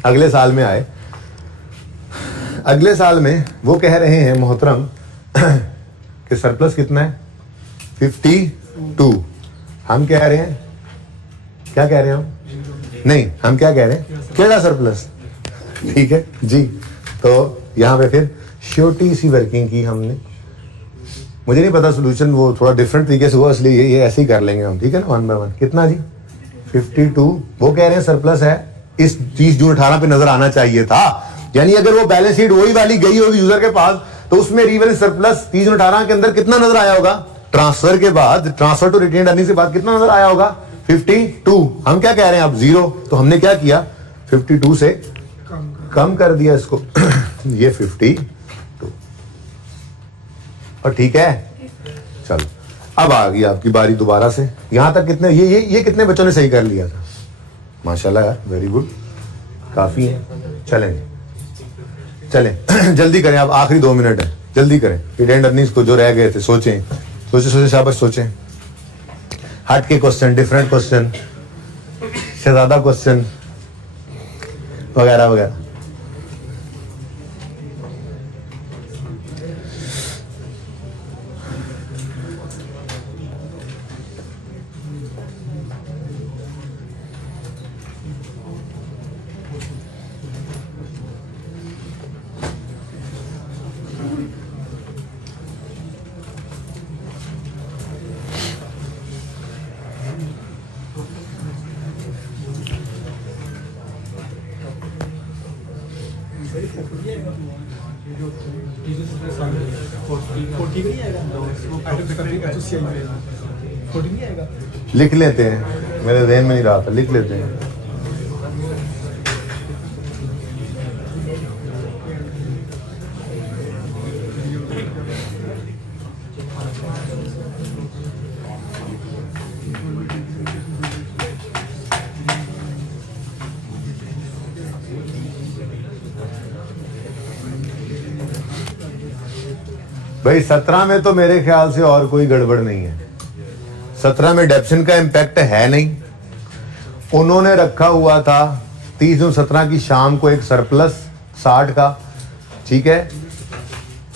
अगले साल में आए, अगले साल में वो कह रहे हैं मोहतरम कि सरप्लस कितना है 52, हम कह रहे हैं, क्या कह रहे हैं हम, नहीं हम क्या कह रहे हैं, केड़ा सरप्लस। ठीक है जी, तो यहां पे फिर छोटी सी वर्किंग की हमने, मुझे नहीं पता सोल्यूशन वो थोड़ा डिफरेंट तरीके से हुआ, इसलिए ये ऐसे ही कर लेंगे हम। ठीक है ना, 1 बाय 1 कितना जी 52, वो कह रहे हैं सरप्लस है, इस 30 जून 18 पे नजर आना चाहिए था। यानी अगर वो बैलेंस शीट वही वाली गई होगी यूजर के पास, तो उसमें रीवैल्यूएशन सरप्लस 30 जून 18 के अंदर कितना नजर आया होगा, ट्रांसफर के बाद, ट्रांसफर टू रिटेन्ड अर्निंग के बाद कितना नजर आया होगा 52। हम क्या कह रहे हैं अब 0, तो हमने क्या किया 52 से कम कर दिया इसको ये 52, और ठीक है चलो अब आ गई आपकी बारी दोबारा से। यहां तक कितने ये कितने बच्चों ने सही कर लिया था, माशाल्लाह यार, वेरी गुड, काफी है। चलें जल्दी करें, अब आखिरी 2 मिनट है, जल्दी करें। रिटेन्ड अर्निंग्स को जो रह गए थे सोचें शाबाश सोचें, हट के क्वेश्चन, डिफरेंट क्वेश्चन, शहजादा क्वेश्चन वगैरह वगैरह। लिख लेते हैं, मेरे ज़हन में नहीं रहा था, लिख लेते हैं। भाई 17 में तो मेरे ख्याल से और कोई गड़बड़ नहीं है। 17 में डेप्शन का इम्पैक्ट है नहीं। उन्होंने रखा हुआ था 30 जून 17 की शाम को एक सरप्लस 60 का, ठीक है,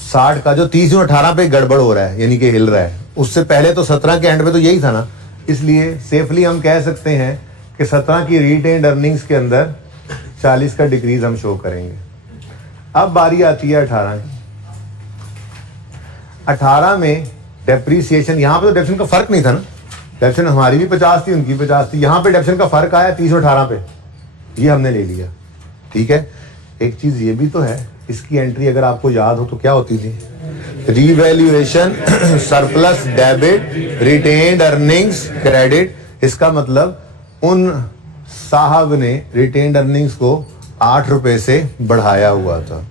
60 का जो 30 जून 18 पे गड़बड़ हो रहा है, यानी कि हिल रहा है। उससे पहले तो 17 के एंड में तो यही था ना, इसलिए सेफली हम कह सकते हैं कि 17 की रिटेन्ड अर्निंग्स के अंदर 40 का डिक्रीज हम शो करेंगे। अब बारी आती है 18 की। 18 में डेप्रीसिएशन, यहां पे तो डेप्शन का फर्क नहीं था ना, डेप्शन हमारी भी 50 थी, उनकी 50 थी। यहां पे डेप्शन का फर्क आया 30 और 18 पे, ये हमने ले लिया, ठीक है। एक चीज ये भी तो है, इसकी एंट्री अगर आपको याद हो तो क्या होती थी, revaluation surplus debit retained earnings credit. इसका मतलब उन साहब ने रिटेन्ड अर्निंग्स को 8 रुपए से बढ़ाया हुआ था,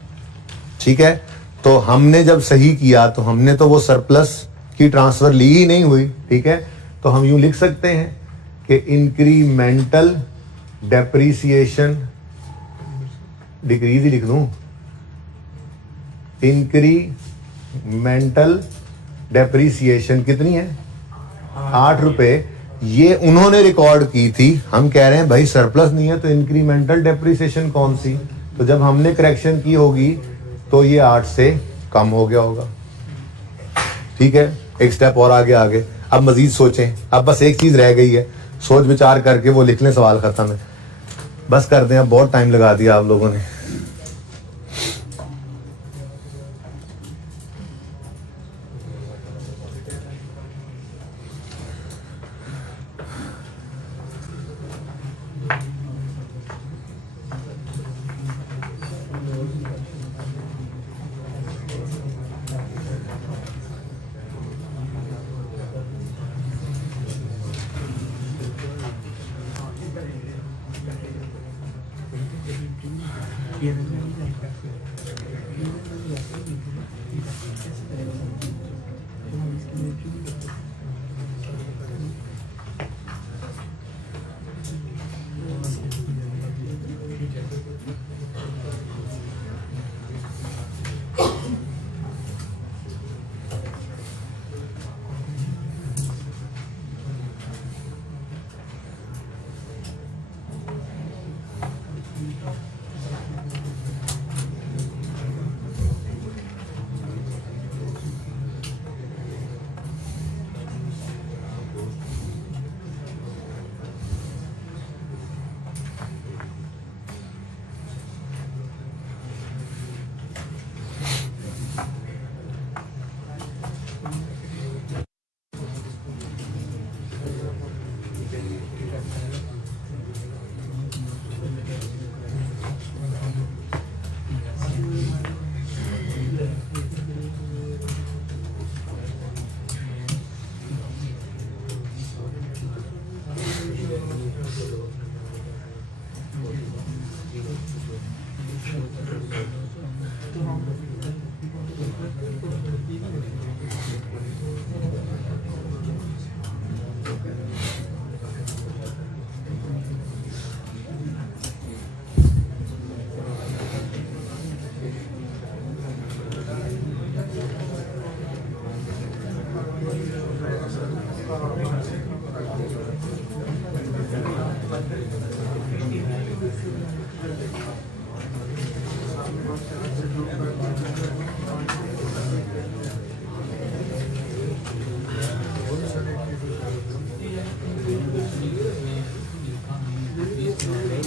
ठीक है। तो हमने जब सही किया तो हमने तो वो सरप्लस की ट्रांसफर ली ही नहीं हुई, ठीक है। तो हम यूं लिख सकते हैं कि इंक्रीमेंटल डेप्रीसिएशन, डिक्रीज ही लिख दूं, इंक्रीमेंटल डेप्रीसिएशन कितनी है, 8 रुपए। ये उन्होंने रिकॉर्ड की थी। हम कह रहे हैं भाई सरप्लस नहीं है तो इंक्रीमेंटल डेप्रीसिएशन कौन सी, तो जब हमने करेक्शन की होगी तो ये 8 से कम हो गया होगा, ठीक है। एक स्टेप और आगे। अब मजीद सोचें, अब बस एक चीज रह गई है, सोच विचार करके वो लिख लें, सवाल खत्म है, बस कर दें। अब बहुत टाइम लगा दिया आप लोगों ने।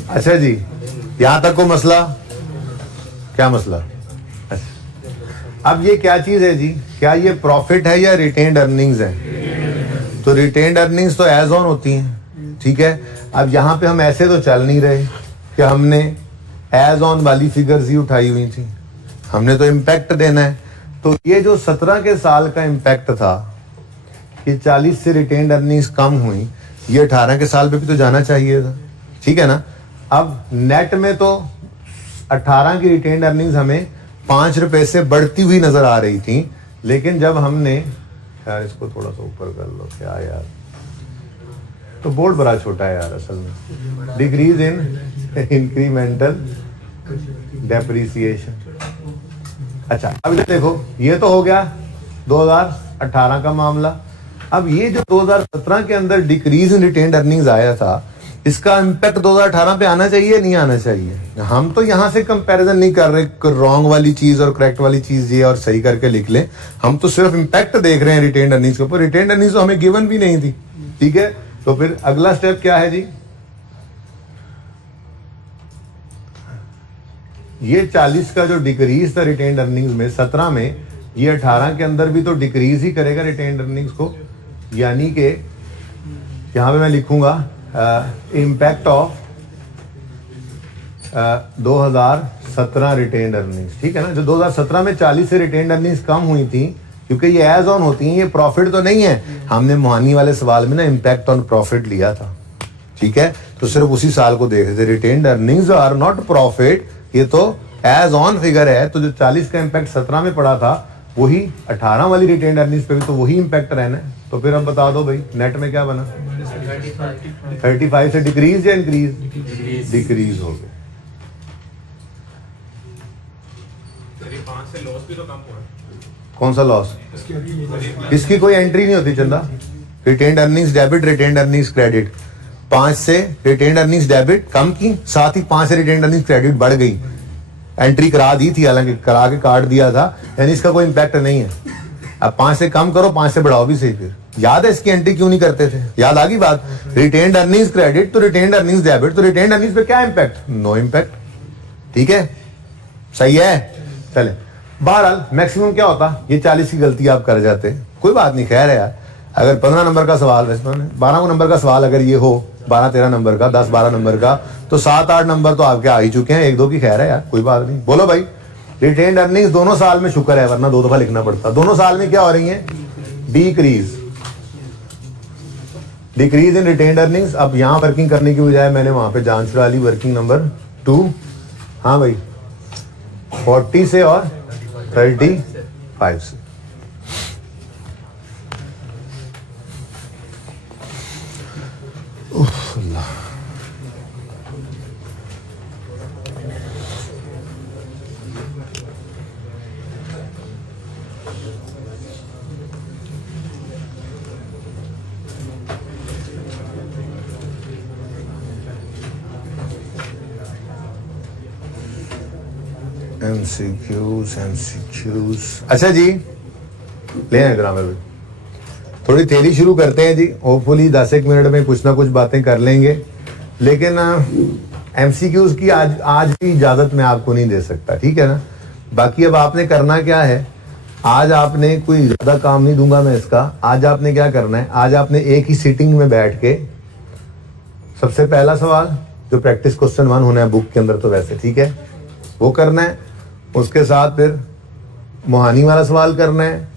अच्छा जी, यहां तक को मसला, क्या मसला। अच्छा, अब ये क्या चीज है जी, क्या ये प्रॉफिट है या रिटेन्ड अर्निंग्स है। तो रिटेन्ड अर्निंग्स तो एज ऑन होती हैं, ठीक है। अब यहां पे हम ऐसे तो चल नहीं रहे कि हमने एज ऑन वाली फिगर्स ही उठाई हुई थी, हमने तो इम्पैक्ट देना है। तो ये जो 17 के साल का इम्पैक्ट था कि 40 से रिटेन्ड अर्निंग्स कम हुई, ये 18 के साल पे भी तो जाना चाहिए था, ठीक है ना। अब नेट में तो 18 की रिटेन्ड अर्निंग्स हमें 5 रुपए से बढ़ती हुई नजर आ रही थी, लेकिन जब हमने, यार इसको थोड़ा सा ऊपर कर लो, क्या यार, तो बोर्ड बड़ा छोटा है यार असल में। Decrease in incremental depreciation. अच्छा, अब देखो, ये तो हो गया 2018 का मामला। अब ये जो 2017 के अंदर डिक्रीज इन रिटेन्ड अर्निंग्स आया था, इसका इम्पैक्ट 2018 पे आना चाहिए नहीं आना चाहिए? हम तो यहाँ से कंपैरिजन नहीं कर रहे, रॉन्ग वाली चीज और करेक्ट वाली चीज ये और सही करके लिख लें, हम तो सिर्फ इम्पैक्ट देख रहे हैं रिटेन्ड अर्निंग्स के ऊपर। रिटेन्ड अर्निंग्स तो हमें गिवन भी नहीं थी, ठीक है। तो फिर अगला स्टेप क्या है जी? ये 40 का जो डिक्रीज था रिटेन्ड अर्निंग्स में 17 में, ये 18 के अंदर भी तो डिक्रीज ही करेगा रिटेन्ड अर्निंग्स को। यानी कि यहां पे मैं लिखूंगा इम्पैक्ट ऑफ 2017 रिटेन्ड अर्निंग्स, ठीक है ना। जो 2017 में 40 से रिटेन्ड अर्निंग्स कम हुई थी, क्योंकि ये एज ऑन होती हैं, ये प्रॉफिट तो नहीं है। हमने मोहानी वाले सवाल में ना इम्पैक्ट ऑन प्रॉफिट लिया था, ठीक है। तो सिर्फ उसी साल को देख रहे थे। Retained earnings are not profit, ये तो एज ऑन फिगर है। तो जो 40 का इम्पैक्ट 17 में पड़ा था, वही 18 वाली रिटेन्ड अर्निंग्स पे भी तो वही इम्पैक्ट रहना है। तो फिर अब बता दो भाई, नेट में क्या बना? 35 से डिक्रीज या इंक्रीज? डिक्रीज हो गए। 5 से लॉस भी तो कम हुआ। कौन सा लॉस? इसकी कोई एंट्री नहीं होती चंदा। Retained earnings debit, retained earnings credit. 5 से रिटेन्ड अर्निंग्स डेबिट कम की, साथ ही 5 से रिटेन्ड अर्निंग्स क्रेडिट बढ़ गई। एंट्री करा दी थी, हालांकि करा के काट दिया था, यानी इसका कोई इम्पैक्ट नहीं है। अब 5 से कम करो, 5 से बढ़ाओ भी सही। फिर याद है इसकी एंट्री क्यों नहीं करते थे? याद आ गई बात? रिटेन्ड अर्निंग्स क्रेडिट तो रिटेन्ड अर्निंग्स डेबिट, तो रिटेन्ड अर्निंग्स पे क्या इम्पैक्ट? नो इम्पैक्ट, ठीक है, सही है। चले, बहरहाल मैक्सिमम क्या होता? ये 40 की गलती आप कर जाते, कोई बात नहीं, खैर है यार। अगर 15 नंबर का सवाल, 12 नंबर का सवाल अगर ये हो, 12-13 नंबर का, 10-12 नंबर का, तो 7-8 नंबर तो आपके आ ही चुके हैं। 1-2 की खैर है यार, कोई बात नहीं। बोलो भाई, रिटेन्ड अर्निंग्स दोनों साल में, शुक्र है, वरना 2 दफा लिखना पड़ता। दोनों साल में क्या हो रही है? Decrease, decrease in retained earnings. अब यहां वर्किंग करने की बजाय मैंने वहां पे जांच चला ली, वर्किंग नंबर 2। हाँ भाई, 40 से और 35 से। अल्लाह, MCQs। अच्छा जी, ले आए ग्रामर में थोड़ी थ्योरी शुरू करते हैं जी। होपफुली 10-1 मिनट में कुछ ना कुछ बातें कर लेंगे, लेकिन MCQs की आज भी इजाजत मैं आपको नहीं दे सकता, ठीक है ना। बाकी अब आपने करना क्या है, आज आपने कोई ज्यादा काम नहीं दूंगा मैं इसका। आज आपने क्या करना है, आज आपने एक ही सीटिंग में बैठ के सबसे पहला सवाल जो प्रैक्टिस क्वेश्चन 1 होना है बुक के अंदर, तो वैसे ठीक है, वो करना है। उसके साथ फिर मोहानी वाला सवाल करना है,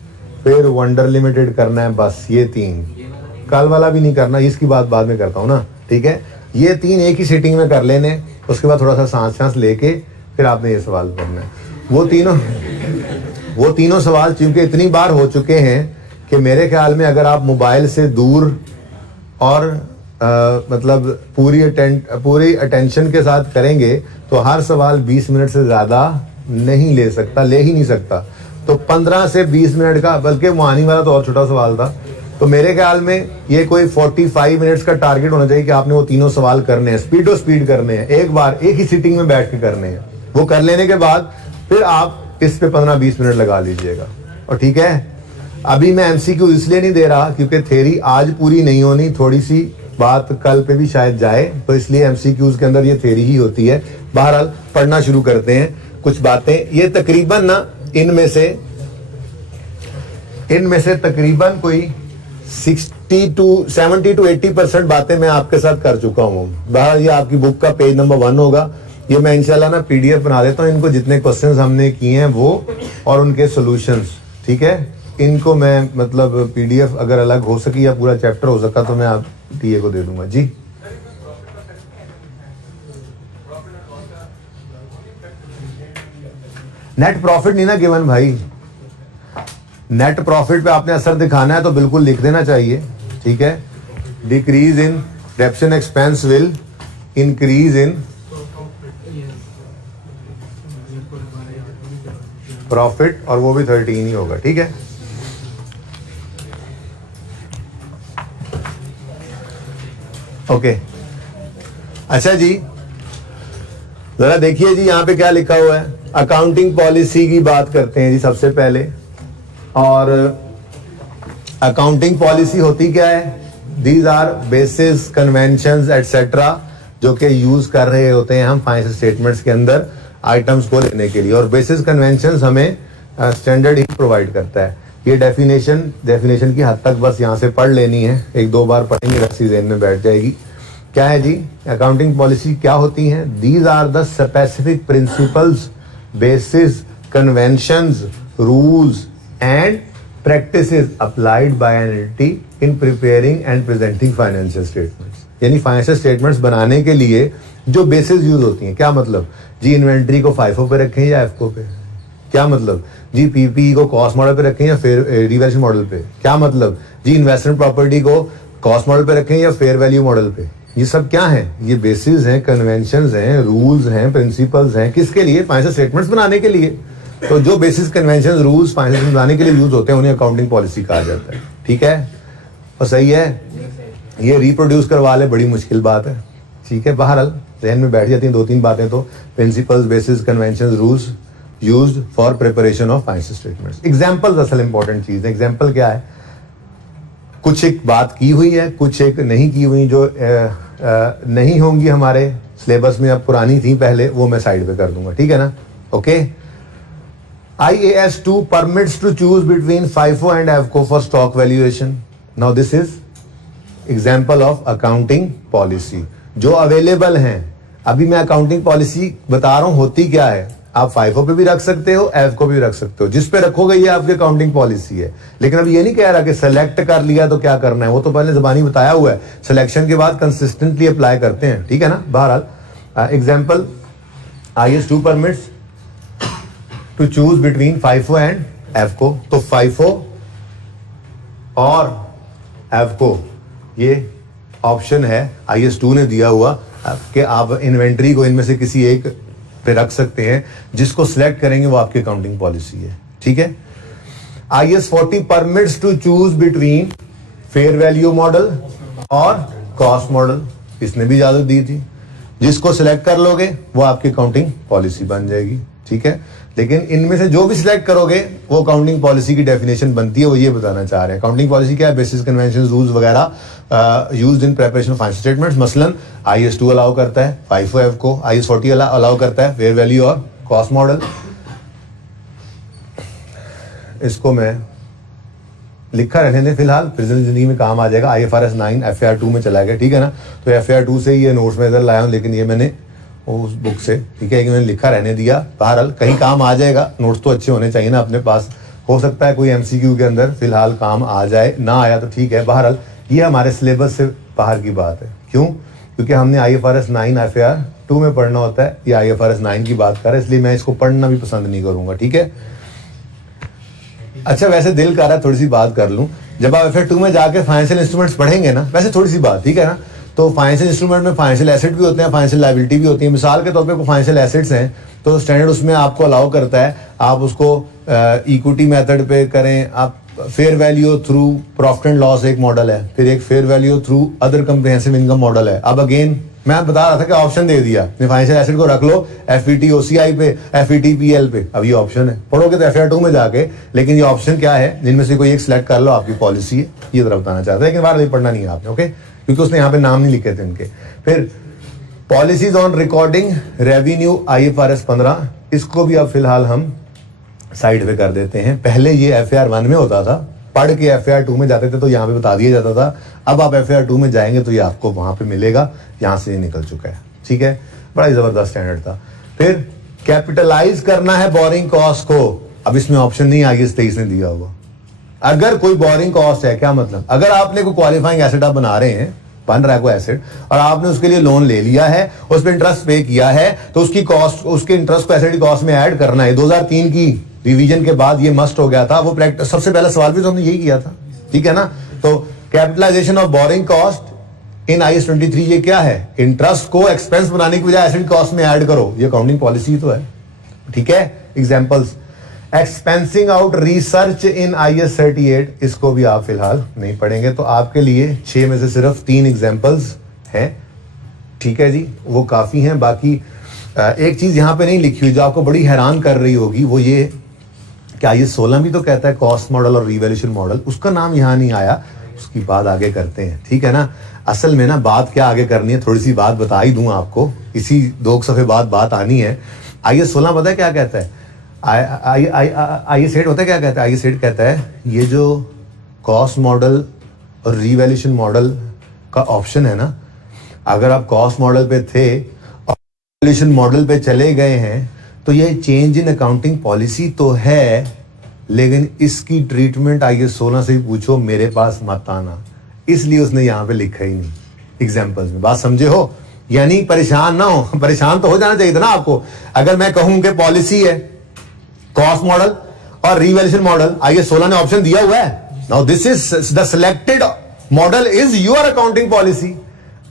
फिर वंडर लिमिटेड करना है, बस ये 3। कल वाला भी नहीं करना, इसकी बात बाद में करता हूँ ना, ठीक है। ये 3 एक ही सीटिंग में कर लेने, उसके बाद थोड़ा सा सांस लेके फिर आपने ये सवाल करना है। वो तीनों सवाल चूंकि इतनी बार हो चुके हैं कि मेरे ख्याल में अगर आप मोबाइल से दूर और मतलब पूरी अटेंशन के साथ करेंगे तो हर सवाल 20 मिनट से ज्यादा नहीं ले सकता, ले ही नहीं सकता। तो 15 से 20 मिनट का, बल्कि मोहानी वाला तो और छोटा सवाल था, तो मेरे ख्याल में ये कोई 45 मिनट्स का टारगेट होना चाहिए कि आपने वो तीनों सवाल करने हैं, स्पीड करने हैं, एक बार एक ही सीटिंग में बैठ के करने हैं। वो कर लेने के बाद फिर आप इस पे 15-20 मिनट लगा लीजिएगा, और ठीक है। अभी मैं MCQ इसलिए नहीं दे रहा क्योंकि थ्योरी आज पूरी नहीं होनी, थोड़ी सी बात कल पे भी शायद जाए, तो इसलिए MCQs के अंदर ये थ्योरी ही होती है। बहरहाल पढ़ना शुरू करते हैं कुछ बातें। ये तकरीबन ना इनमें से तकरीबन कोई 70 to 80% बातें मैं आपके साथ कर चुका हूँ। बहरहाल ये आपकी बुक का पेज नंबर 1 होगा। ये मैं इंशाल्लाह ना PDF बना देता हूँ, इनको जितने क्वेश्चंस हमने किए हैं वो और उनके सॉल्यूशंस, ठीक है। इनको मैं मतलब PDF अगर अलग हो सकी या पूरा चैप्टर हो सका तो मैं आप TA को दे दूंगा जी। नेट प्रॉफिट नहीं ना गिवन भाई, नेट प्रॉफिट पे आपने असर दिखाना है तो बिल्कुल लिख देना चाहिए, ठीक है। Decrease in डेप्शन expense will increase in profit, और वो भी 13 ही होगा, ठीक है। ओके अच्छा जी, जरा देखिए जी यहाँ पे क्या लिखा हुआ है। अकाउंटिंग पॉलिसी की बात करते हैं जी सबसे पहले। और अकाउंटिंग पॉलिसी होती क्या है? These are basis conventions etcetera जो कि यूज कर रहे होते हैं हम फाइनेंशियल स्टेटमेंट्स के अंदर आइटम्स को लेने के लिए। और बेसिस कन्वेंशंस हमें स्टैंडर्ड ही प्रोवाइड करता है। ये डेफिनेशन की हद तक बस यहाँ से पढ़ लेनी है, एक दो बार पढ़ेंगे रस्सी ज़हन में बैठ जाएगी। क्या है जी अकाउंटिंग पॉलिसी? क्या होती है? These are the specific principles, basis, conventions, rules and practices applied by an entity in preparing and presenting financial statements। यानी फाइनेंशियल स्टेटमेंट्स बनाने के लिए जो बेसिस यूज होती हैं। क्या मतलब जी? इन्वेंट्री को फाइफो पे रखें या एफको पे? क्या मतलब जी? पीपी को कॉस्ट मॉडल पे रखें या फेयर रिवैल्यूएशन मॉडल पे? क्या मतलब जी? इन्वेस्टमेंट प्रॉपर्टी को कॉस्ट मॉडल पे रखें या फेयर वैल्यू मॉडल पे? ये सब क्या है? ये बेसिस हैं, कन्वेंशंस हैं, रूल्स हैं, प्रिंसिपल्स हैं। किसके लिए? फाइनेंशियल स्टेटमेंट्स बनाने के लिए। तो जो बेसिस कन्वेंशन रूल्स फाइनेंशियल बनाने के लिए यूज होते हैं उन्हें अकाउंटिंग पॉलिसी कहा जाता है। ठीक है और सही है? ये रिप्रोड्यूस करवा ले, बड़ी मुश्किल बात है। ठीक है, बहरहाल जहन में बैठ जाती हैं दो तीन बातें तो। Principles, basis, convention, rules used for preparation of financial statements. Examples असल इंपॉर्टेंट चीज है। एग्जाम्पल क्या है? कुछ एक बात की हुई है, कुछ एक नहीं की हुई, जो नहीं होंगी हमारे सिलेबस में, अब पुरानी थी पहले, वो मैं साइड पे कर दूंगा। ठीक है ना? Okay. IAS 2 permits to choose between FIFO and AVCO for stock valuation. Now this is example of accounting policy जो अवेलेबल हैं। अभी मैं अकाउंटिंग पॉलिसी बता रहा हूं होती क्या है। आप FIFO पे भी रख सकते हो, AVCO पे भी रख सकते हो, जिस पे रखोगे ये आपकी अकाउंटिंग पॉलिसी है। लेकिन अब ये नहीं कह रहा कि सेलेक्ट कर लिया तो क्या करना है, वो तो पहले ज़बानी बताया हुआ है। सिलेक्शन के बाद कंसिस्टेंटली अप्लाई करते हैं। ठीक है ना? बहरहाल example, IAS 2 permits to choose between FIFO and AVCO। तो FIFO और AVCO ये ऑप्शन है IAS 2 ने दिया हुआ कि आप इन्वेंट्री को इनमें से किसी एक पे रख सकते हैं। जिसको सिलेक्ट करेंगे वो आपकी अकाउंटिंग पॉलिसी है। ठीक है। IAS 40 permits to choose between fair value model और कॉस्ट मॉडल। इसने भी इजाजत दी थी। जिसको सिलेक्ट कर लोगे वो आपकी अकाउंटिंग पॉलिसी बन जाएगी। ठीक है। लेकिन इनमें से जो भी सिलेक्ट करोगे वो अकाउंटिंग पॉलिसी की डेफिनेशन बनती है। वो ये बताना चाह रहे हैं अकाउंटिंग पॉलिसी क्या है। बेसिस, कन्वेंशन, रूल्स वगैरह used in preparation of financial statements. मसलन IAS 2 अलाउ करता है, FIFO AVCO, IAS 40 अलाउ करता है फेयर वैल्यू और कॉस्ट मॉडल। इसको मैं लिखा रहने दें फिलहाल, प्रेजेंट जिंदगी में काम आ जाएगा। IFRS 9 FAR 2 में चला गया। ठीक है ना? तो FAR 2 से ये नोट्स में इधर लाया हूँ, लेकिन ये मैंने उस बुक से, ठीक है, कि मैंने लिखा रहने दिया। बहरहाल कहीं काम आ जाएगा। नोट्स तो अच्छे होने चाहिए ना अपने पास। हो सकता है कोई MCQ के अंदर फिलहाल काम आ जाए, ना आया तो ठीक है। बहरहाल ये हमारे सिलेबस से बाहर की बात है। क्यों? क्योंकि हमने IFRS 9 FAR 2 में पढ़ना होता है। ये IFRS 9 की बात कर रहा है, इसलिए मैं इसको पढ़ना भी पसंद नहीं करूंगा। ठीक है। अच्छा, वैसे दिल कर रहा है थोड़ी सी बात कर लूं। जब आप FAR 2 में जाके फाइनेंशियल इंस्ट्रूमेंट्स पढ़ेंगे ना, वैसे थोड़ी सी बात, ठीक है ना? तो फाइनेंशियल इंस्ट्रूमेंट में फाइनेंशियल एसेट भी होते हैं, फाइनेंशियल लायबिलिटी भी होती है। मिसाल के तौर पे फाइनेंशियल एसेट्स हैं तो स्टैंडर्ड उसमें आपको अलाउ करता है आप उसको इक्विटी मेथड पे करें। आप fair value through profit and loss एक मॉडल है, फिर एक fair value through other comprehensive income model है। अब अगेन मैं बता रहा था कि ऑप्शन दे दिया, फाइनेंशियल एसेट को रख लो FET OCI पे, FET PL पे। अब ये ऑप्शन है, पढ़ोगे तो FAR 2 में जाके। लेकिन ये ऑप्शन क्या है, जिनमें से कोई एक सिलेक्ट कर लो, आपकी पॉलिसी है। ये तरह बताना चाहता है, लेकिन बार पढ़ना नहीं है आपने। ओके, क्योंकि उसने यहाँ पे नाम नहीं लिखे थे उनके। फिर policies on recording revenue IFRS 15, इसको भी अब फिलहाल हम साइड पे कर देते हैं। पहले ये FAR 1 में होता था, पढ़ के FAR 2 में जाते थे तो यहाँ पे बता दिया जाता था। अब आप FAR 2 में जाएंगे तो ये आपको वहां पे मिलेगा। यहाँ से ये निकल चुका है। ठीक है, बड़ा ही जबरदस्त स्टैंडर्ड था। फिर कैपिटलाइज करना है बोरिंग कॉस्ट को। अब इसमें ऑप्शन नहीं IAS 23 ने दिया हुआ। अगर कोई बोरिंग कॉस्ट है, क्या मतलब, अगर आपने कोई क्वालिफाइंग एसेट आप बना रहे हैं, बन रहा है कोई एसेट, और आपने उसके लिए लोन ले लिया है, उस पर इंटरेस्ट पे किया है, तो उसकी कॉस्ट, उसके इंटरेस्ट को एसेट की कॉस्ट में ऐड करना है। 2003 की रिवीजन के बाद ये मस्ट हो गया था। वो सबसे पहला सवाल भी तो हमने यही किया था। ठीक है ना? तो capitalisation of borrowing cost in IAS 23 ये क्या है? इंटरेस्ट को एक्सपेंस बनाने की बजाय एसेट कॉस्ट में ऐड करो। ये अकाउंटिंग पॉलिसी तो है। ठीक है। Examples, expensing out research in IAS 38, इसको भी आप फिलहाल नहीं पढ़ेंगे। तो आपके लिए 6 में से सिर्फ 3 एग्जांपल्स है, ठीक है जी, वो काफ़ी हैं। बाकी एक चीज़ यहाँ पे नहीं लिखी हुई जो आपको बड़ी हैरान कर रही होगी, वो ये कि IAS 16 भी तो कहता है कॉस्ट मॉडल और रिवैल्यूएशन मॉडल, उसका नाम यहाँ नहीं आया, उसकी बात आगे करते हैं, ठीक है ना। असल में ना बात क्या आगे करनी है, थोड़ी सी बात बता ही दूँ आपको, इसी 2 सफ़े बाद बात आनी है। IAS 16 पता है क्या कहता है, IAS 8 होता है क्या कहता है, IAS 8 कहता है ये जो कॉस्ट मॉडल और रिवैल्यूएशन मॉडल का ऑप्शन है ना, अगर आप कॉस्ट मॉडल पे थे और रिवैल्यूएशन मॉडल पे चले गए हैं तो ये चेंज इन अकाउंटिंग पॉलिसी तो है, लेकिन इसकी ट्रीटमेंट IAS 16 से ही पूछो, मेरे पास मत आना। इसलिए उसने यहाँ पे लिखा ही नहीं एग्जाम्पल्स में। बात समझे हो? यानी परेशान ना हो, परेशान तो हो जाना चाहिए था ना आपको। अगर मैं कहूं कि पॉलिसी है कॉस्ट मॉडल और रिवैल्यूएशन मॉडल, IAS 16 ने ऑप्शन दिया हुआ है, now this is the selected model is your accounting policy.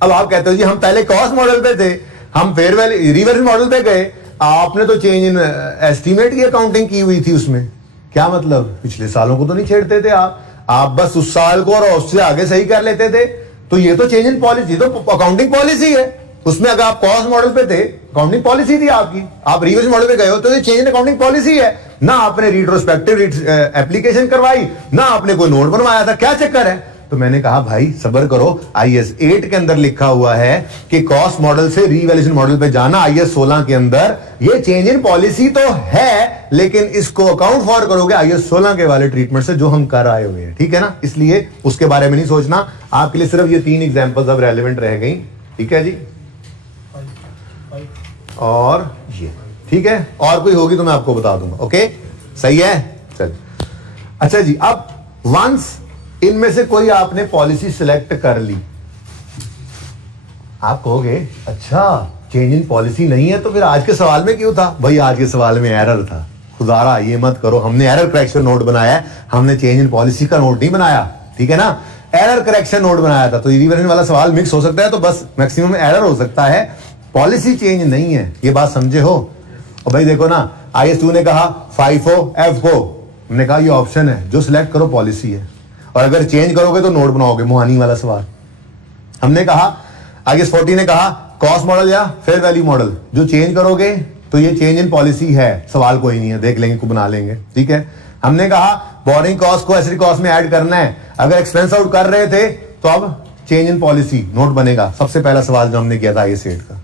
अब आप कहते हो जी हम पहले कॉस्ट मॉडल पे थे, हम फिर रिवैल्यूएशन मॉडल पे गए, आपने तो चेंज इन एस्टीमेट की अकाउंटिंग की हुई थी उसमें। क्या मतलब, पिछले सालों को तो नहीं छेड़ते थे आप बस उस साल को और उससे आगे सही कर लेते थे। तो ये तो चेंज इन पॉलिसी, तो अकाउंटिंग पॉलिसी है, उसमें अगर आप कॉस्ट मॉडल पे थे अकाउंटिंग पॉलिसी थी आपकी, आप रिवैल्यूएशन मॉडल पे गए हो तो ये चेंज इन अकाउंटिंग पॉलिसी है ना। आपने रिट्रोस्पेक्टिव एप्लीकेशन करवाई ना, आपने कोई नोट बनवाया था, क्या चक्कर है? तो मैंने कहा भाई सब्र करो, IAS 8 के अंदर लिखा हुआ है कि कॉस्ट मॉडल से रिवैल्यूएशन मॉडल पे जाना, IAS 16 के अंदर ये चेंज इन पॉलिसी तो है, लेकिन इसको अकाउंट फॉर करोगे IAS 16 के वाले ट्रीटमेंट से जो हम कर आए हुए हैं, ठीक है ना। इसलिए उसके बारे में नहीं सोचना, आपके लिए सिर्फ ये 3 एग्जांपल्स अब रेलेवेंट रह गई, ठीक है जी। और ये ठीक है, और कोई होगी तो मैं आपको बता दूंगा, ओके सही है। चल अच्छा जी, अब वंस इनमें से कोई आपने पॉलिसी सिलेक्ट कर ली, आप कहोगे अच्छा चेंज इन पॉलिसी नहीं है तो फिर आज के सवाल में क्यों था? भाई आज के सवाल में एरर था, खुदारा ये मत करो, हमने एरर करेक्शन नोट बनाया है, हमने चेंज इन पॉलिसी का नोट नहीं बनाया, ठीक है ना। एरर करेक्शन नोट बनाया था, तो रिवर्जन वाला सवाल मिक्स हो सकता है, तो बस मैक्सिमम एरर हो सकता है, पॉलिसी चेंज नहीं है, ये बात समझे हो। और भाई देखो ना, IAS 2 ने कहा FIFO FO, हमने कहा ये ऑप्शन है, जो सिलेक्ट करो पॉलिसी है, और अगर चेंज करोगे तो नोट बनाओगे, मुहानी वाला सवाल। हमने कहा IAS 40 ने कहा कॉस्ट मॉडल या फेयर वैल्यू मॉडल, जो चेंज करोगे तो ये चेंज इन पॉलिसी है, सवाल कोई नहीं है, देख लेंगे, को बना लेंगे, ठीक है। हमने कहा बोरिंग कॉस्ट को एसिड कॉस्ट में ऐड करना है, अगर एक्सपेंस आउट कर रहे थे तो अब चेंज इन पॉलिसी नोट बनेगा, सबसे पहला सवाल जो हमने किया था IAS 8 का।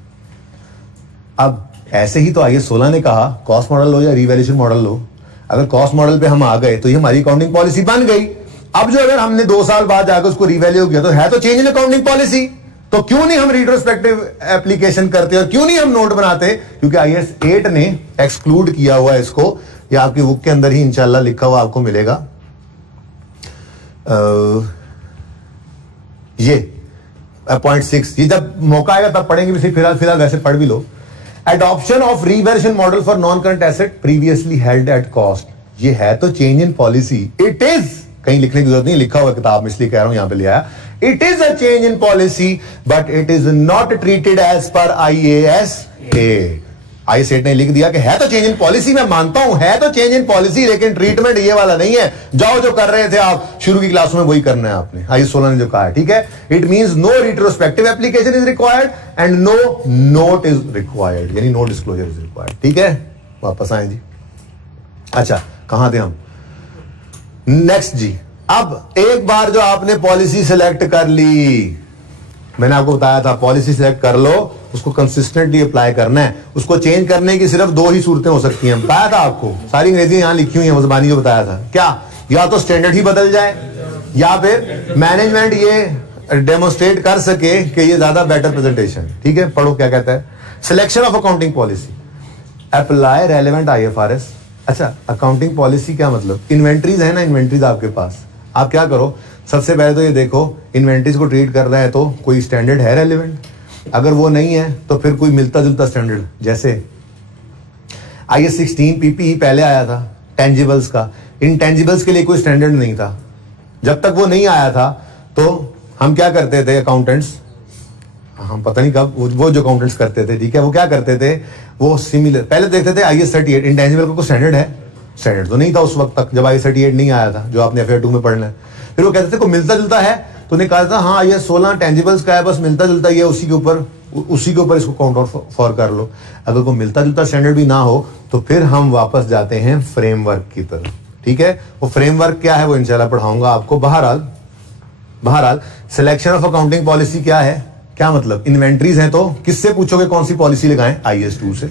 अब ऐसे ही तो IAS 16 ने कहा कॉस्ट मॉडल लो या रिवैल्यूएशन मॉडल लो, अगर कॉस्ट मॉडल पे हम आ गए तो ये हमारी अकाउंटिंग पॉलिसी बन गई। अब जो अगर हमने 2 साल बाद जाकर उसको रिवैल्यू किया तो है तो चेंज इन अकाउंटिंग पॉलिसी, तो क्यों नहीं हम रिट्रोस्पेक्टिव एप्लीकेशन करते और क्यों नहीं हम नोट बनाते? क्योंकि IAS 8 ने एक्सक्लूड किया हुआ है इसको, या आपकी बुक के अंदर ही इंशाल्लाह लिखा हुआ आपको मिलेगा। ये पॉइंट 6, ये जब मौका आएगा तब पढ़ेंगे, फिलहाल वैसे पढ़ भी लो। Adoption of revaluation model for non current asset previously held at cost, ये है तो change in policy, it is, कहीं लिखने की जरूरत नहीं, लिखा हुआ किताब में, इसलिए कह रहा हूं यहां पे ले आया। It is a change in policy but it is not treated as per IAS 8। IAS 8 ने लिख दिया कि है तो चेंज इन पॉलिसी, मैं मानता हूं है तो चेंज इन पॉलिसी, लेकिन ट्रीटमेंट ये वाला नहीं है, जाओ जो कर रहे थे आप शुरू की क्लासों में वही करना है आपने, IAS 16 ने जो कहा है, ठीक है। It means no retrospective application is required and no note is required, यानी नो डिस्क्लोजर इज रिक्वायर्ड, ठीक है। वापस आए जी, अच्छा कहां थे हम, नेक्स्ट जी। अब एक बार जो आपने पॉलिसी सिलेक्ट कर ली, मैंने आपको बताया था पॉलिसी सिलेक्ट कर लो, उसको कंसिस्टेंटली अप्लाई करना है, उसको चेंज करने की सिर्फ 2 ही सूरतें हो सकती हैं, बताया था आपको, सारी अंग्रेजी यहां लिखी हुई है, ज़बानी जो बताया था, क्या या तो स्टैंडर्ड ही बदल जाए या फिर मैनेजमेंट ये डेमोस्ट्रेट कर सके कि ये ज्यादा बेटर प्रेजेंटेशन, ठीक है। पढ़ो क्या कहता है, selection of accounting policy, apply relevant IFRS। अच्छा अकाउंटिंग पॉलिसी क्या मतलब, इन्वेंट्रीज है ना, इन्वेंट्रीज आपके पास, आप क्या करो, सबसे पहले तो ये देखो इन्वेंट्रीज को ट्रीट कर रहा है तो कोई स्टैंडर्ड है रेलेवेंट, अगर वो नहीं है तो फिर कोई मिलता जुलता स्टैंडर्ड, जैसे IAS 16 PPE पहले आया था टेंजिबल्स का, इंटेंजिबल्स के लिए कोई स्टैंडर्ड नहीं था, जब तक वो नहीं आया था तो हम क्या करते थे अकाउंटेंट्स, हम पता नहीं कब वो जो अकाउंटेंट्स करते थे, ठीक है, वो क्या करते थे, वो सिमिलर पहले देखते थे IAS 38 इंटेंजिबल का कोई स्टैंडर्ड है, स्टैंडर्ड तो नहीं था उस वक्त तक जब IAS 38 नहीं आया था, जो आपने FA 2 में पढ़ना है, फिर वो कहते थे कोई मिलता जुलता है तो उन्हें कहा था हाँ ये 16 टेंजिबल्स का है, बस मिलता जुलता ही है, उसी के ऊपर इसको काउंट आउट फॉर कर लो। अगर कोई मिलता जुलता स्टैंडर्ड भी ना हो तो फिर हम वापस जाते हैं फ्रेमवर्क की तरफ, ठीक है। वो फ्रेमवर्क क्या है वो इंशाल्लाह पढ़ाऊंगा आपको। बहरहाल सिलेक्शन ऑफ अकाउंटिंग पॉलिसी क्या है, क्या मतलब, इन्वेंट्रीज हैं तो किससे पूछोगे कौन सी पॉलिसी लगाएं, IAS 2 से।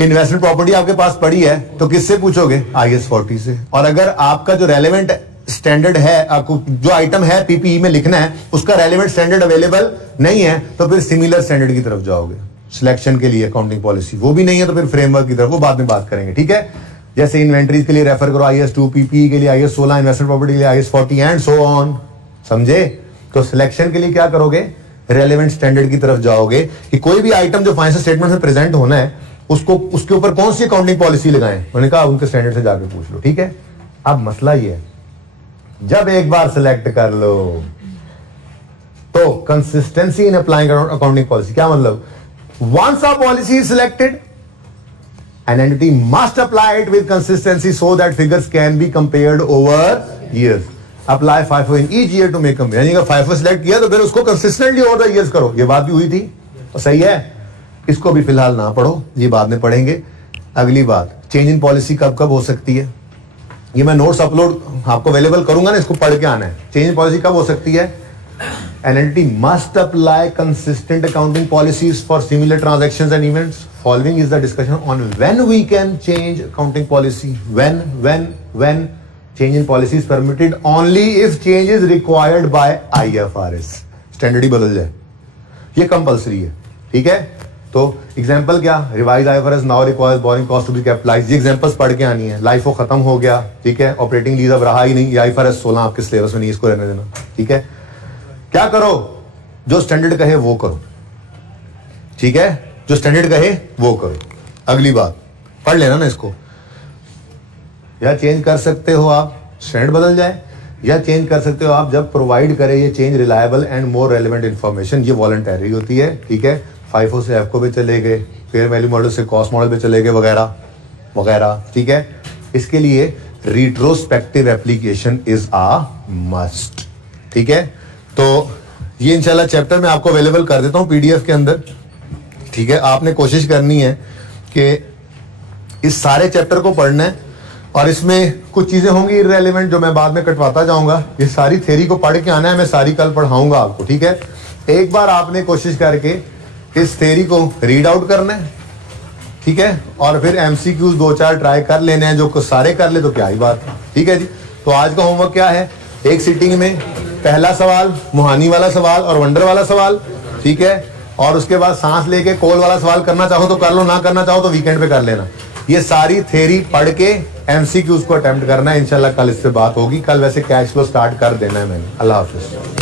इन्वेस्टमेंट प्रॉपर्टी आपके पास पड़ी है तो किससे पूछोगे, IAS 40 से। और अगर आपका जो रेलेवेंट स्टैंडर्ड है, आपको जो आइटम है PPE में लिखना है उसका रेलेवेंट स्टैंडर्ड अवेलेबल नहीं है तो फिर सिमिलर स्टैंडर्ड की तरफ जाओगे सिलेक्शन के लिए अकाउंटिंग पॉलिसी। वो भी नहीं है तो फिर फ्रेमवर्क की तरफ, वो बाद में बात करेंगे, ठीक है। जैसे इन्वेंट्रीज के लिए रेफर करो IAS 2, PPE के लिए IAS 16, इन्वेस्टमेंट प्रॉपर्टी के लिए IAS 40 एंड सो ऑन, समझे। तो सिलेक्शन के लिए क्या करोगे, रेलेवेंट स्टैंडर्ड की तरफ जाओगे कि कोई भी आइटम जो फाइनेंशियल स्टेटमेंट में प्रेजेंट होना है उसको उसके ऊपर कौन सी अकाउंटिंग पॉलिसी लगाएं। उन्होंने कहा उनके स्टैंडर्ड से जाके पूछ लो, ठीक है। अब मसला ये है, जब एक बार सिलेक्ट कर लो तो consistency in applying accounting policy, क्या मतलब, once a policy is selected an entity must apply it with consistency so that figures can be compared over years. Apply FIFO in each year to make compare. यानी अगर FIFO select किया तो फिर उसको consistently over the years करो। ये बात भी हुई थी और सही है। इसको भी फिलहाल ना पढ़ो, ये बाद में पढ़ेंगे। अगली बात, चेंज इन पॉलिसी कब कब हो सकती है, ये मैं नोट्स अपलोड आपको अवेलेबल करूंगा ना, इसको पढ़ के आना है। चेंज इन पॉलिसी कब हो सकती है, an entity must apply consistent accounting policies for similar transactions and events. Following is the discussion on when we can change accounting policy. When change in policy is permitted only if change is required by IFRS. Standard ही बदल जाए, ये compulsory है, ठीक है। तो example क्या, revise IFRS now requires borrowing cost to be capitalised. ये एग्जांपल्स पढ़ के आनी है। लाइफ वो खत्म हो गया, ठीक है। ऑपरेटिंग लीज अब रहा ही नहीं, IFRS 16 आपके सिलेबस में नहीं, इसको रहने देना, ठीक है। क्या करो, जो स्टैंडर्ड कहे वो करो, ठीक है, जो स्टैंडर्ड कहे वो करो। अगली बात पढ़ लेना ना इसको, या चेंज कर सकते हो आप स्टैंडर्ड बदल जाए, या चेंज कर सकते हो आप जब प्रोवाइड करे ये change reliable and more relevant information. ये वॉलंटरी होती है, ठीक है। FIFO से FCO पे चले गए, फेयर वैल्यू मॉडल से कॉस्ट मॉडल पे चले गए, वगैरह वगैरह, ठीक है। इसके लिए retrospective application is a must, ठीक है। तो ये इंशाल्लाह चैप्टर में आपको अवेलेबल कर देता हूं PDF के अंदर, ठीक है। आपने कोशिश करनी है कि इस सारे चैप्टर को पढ़ना है और इसमें कुछ चीजें होंगी इररेलेवेंट जो मैं बाद में कटवाता जाऊंगा। ये सारी थ्योरी को पढ़ के आना है, मैं सारी कल पढ़ाऊंगा आपको, ठीक है। एक बार आपने कोशिश करके इस थ्योरी को रीड आउट करना है, ठीक है, और फिर MCQs 2-4 ट्राई कर लेने हैं। जो सारे कर ले तो क्या ही बात, ठीक है जी। तो आज का होमवर्क क्या है, एक सीटिंग में पहला सवाल मुहानी वाला सवाल और वंडर वाला सवाल, ठीक है, और उसके बाद सांस लेके कोल वाला सवाल करना चाहो तो कर लो, ना करना चाहो तो वीकेंड पे कर लेना। ये सारी थ्योरी पढ़ के MCQs को अटेम्प्ट करना है। इंशाल्लाह कल इससे बात होगी। कल वैसे कैश फ्लो स्टार्ट कर देना है मैंने। अल्लाह हाफिज।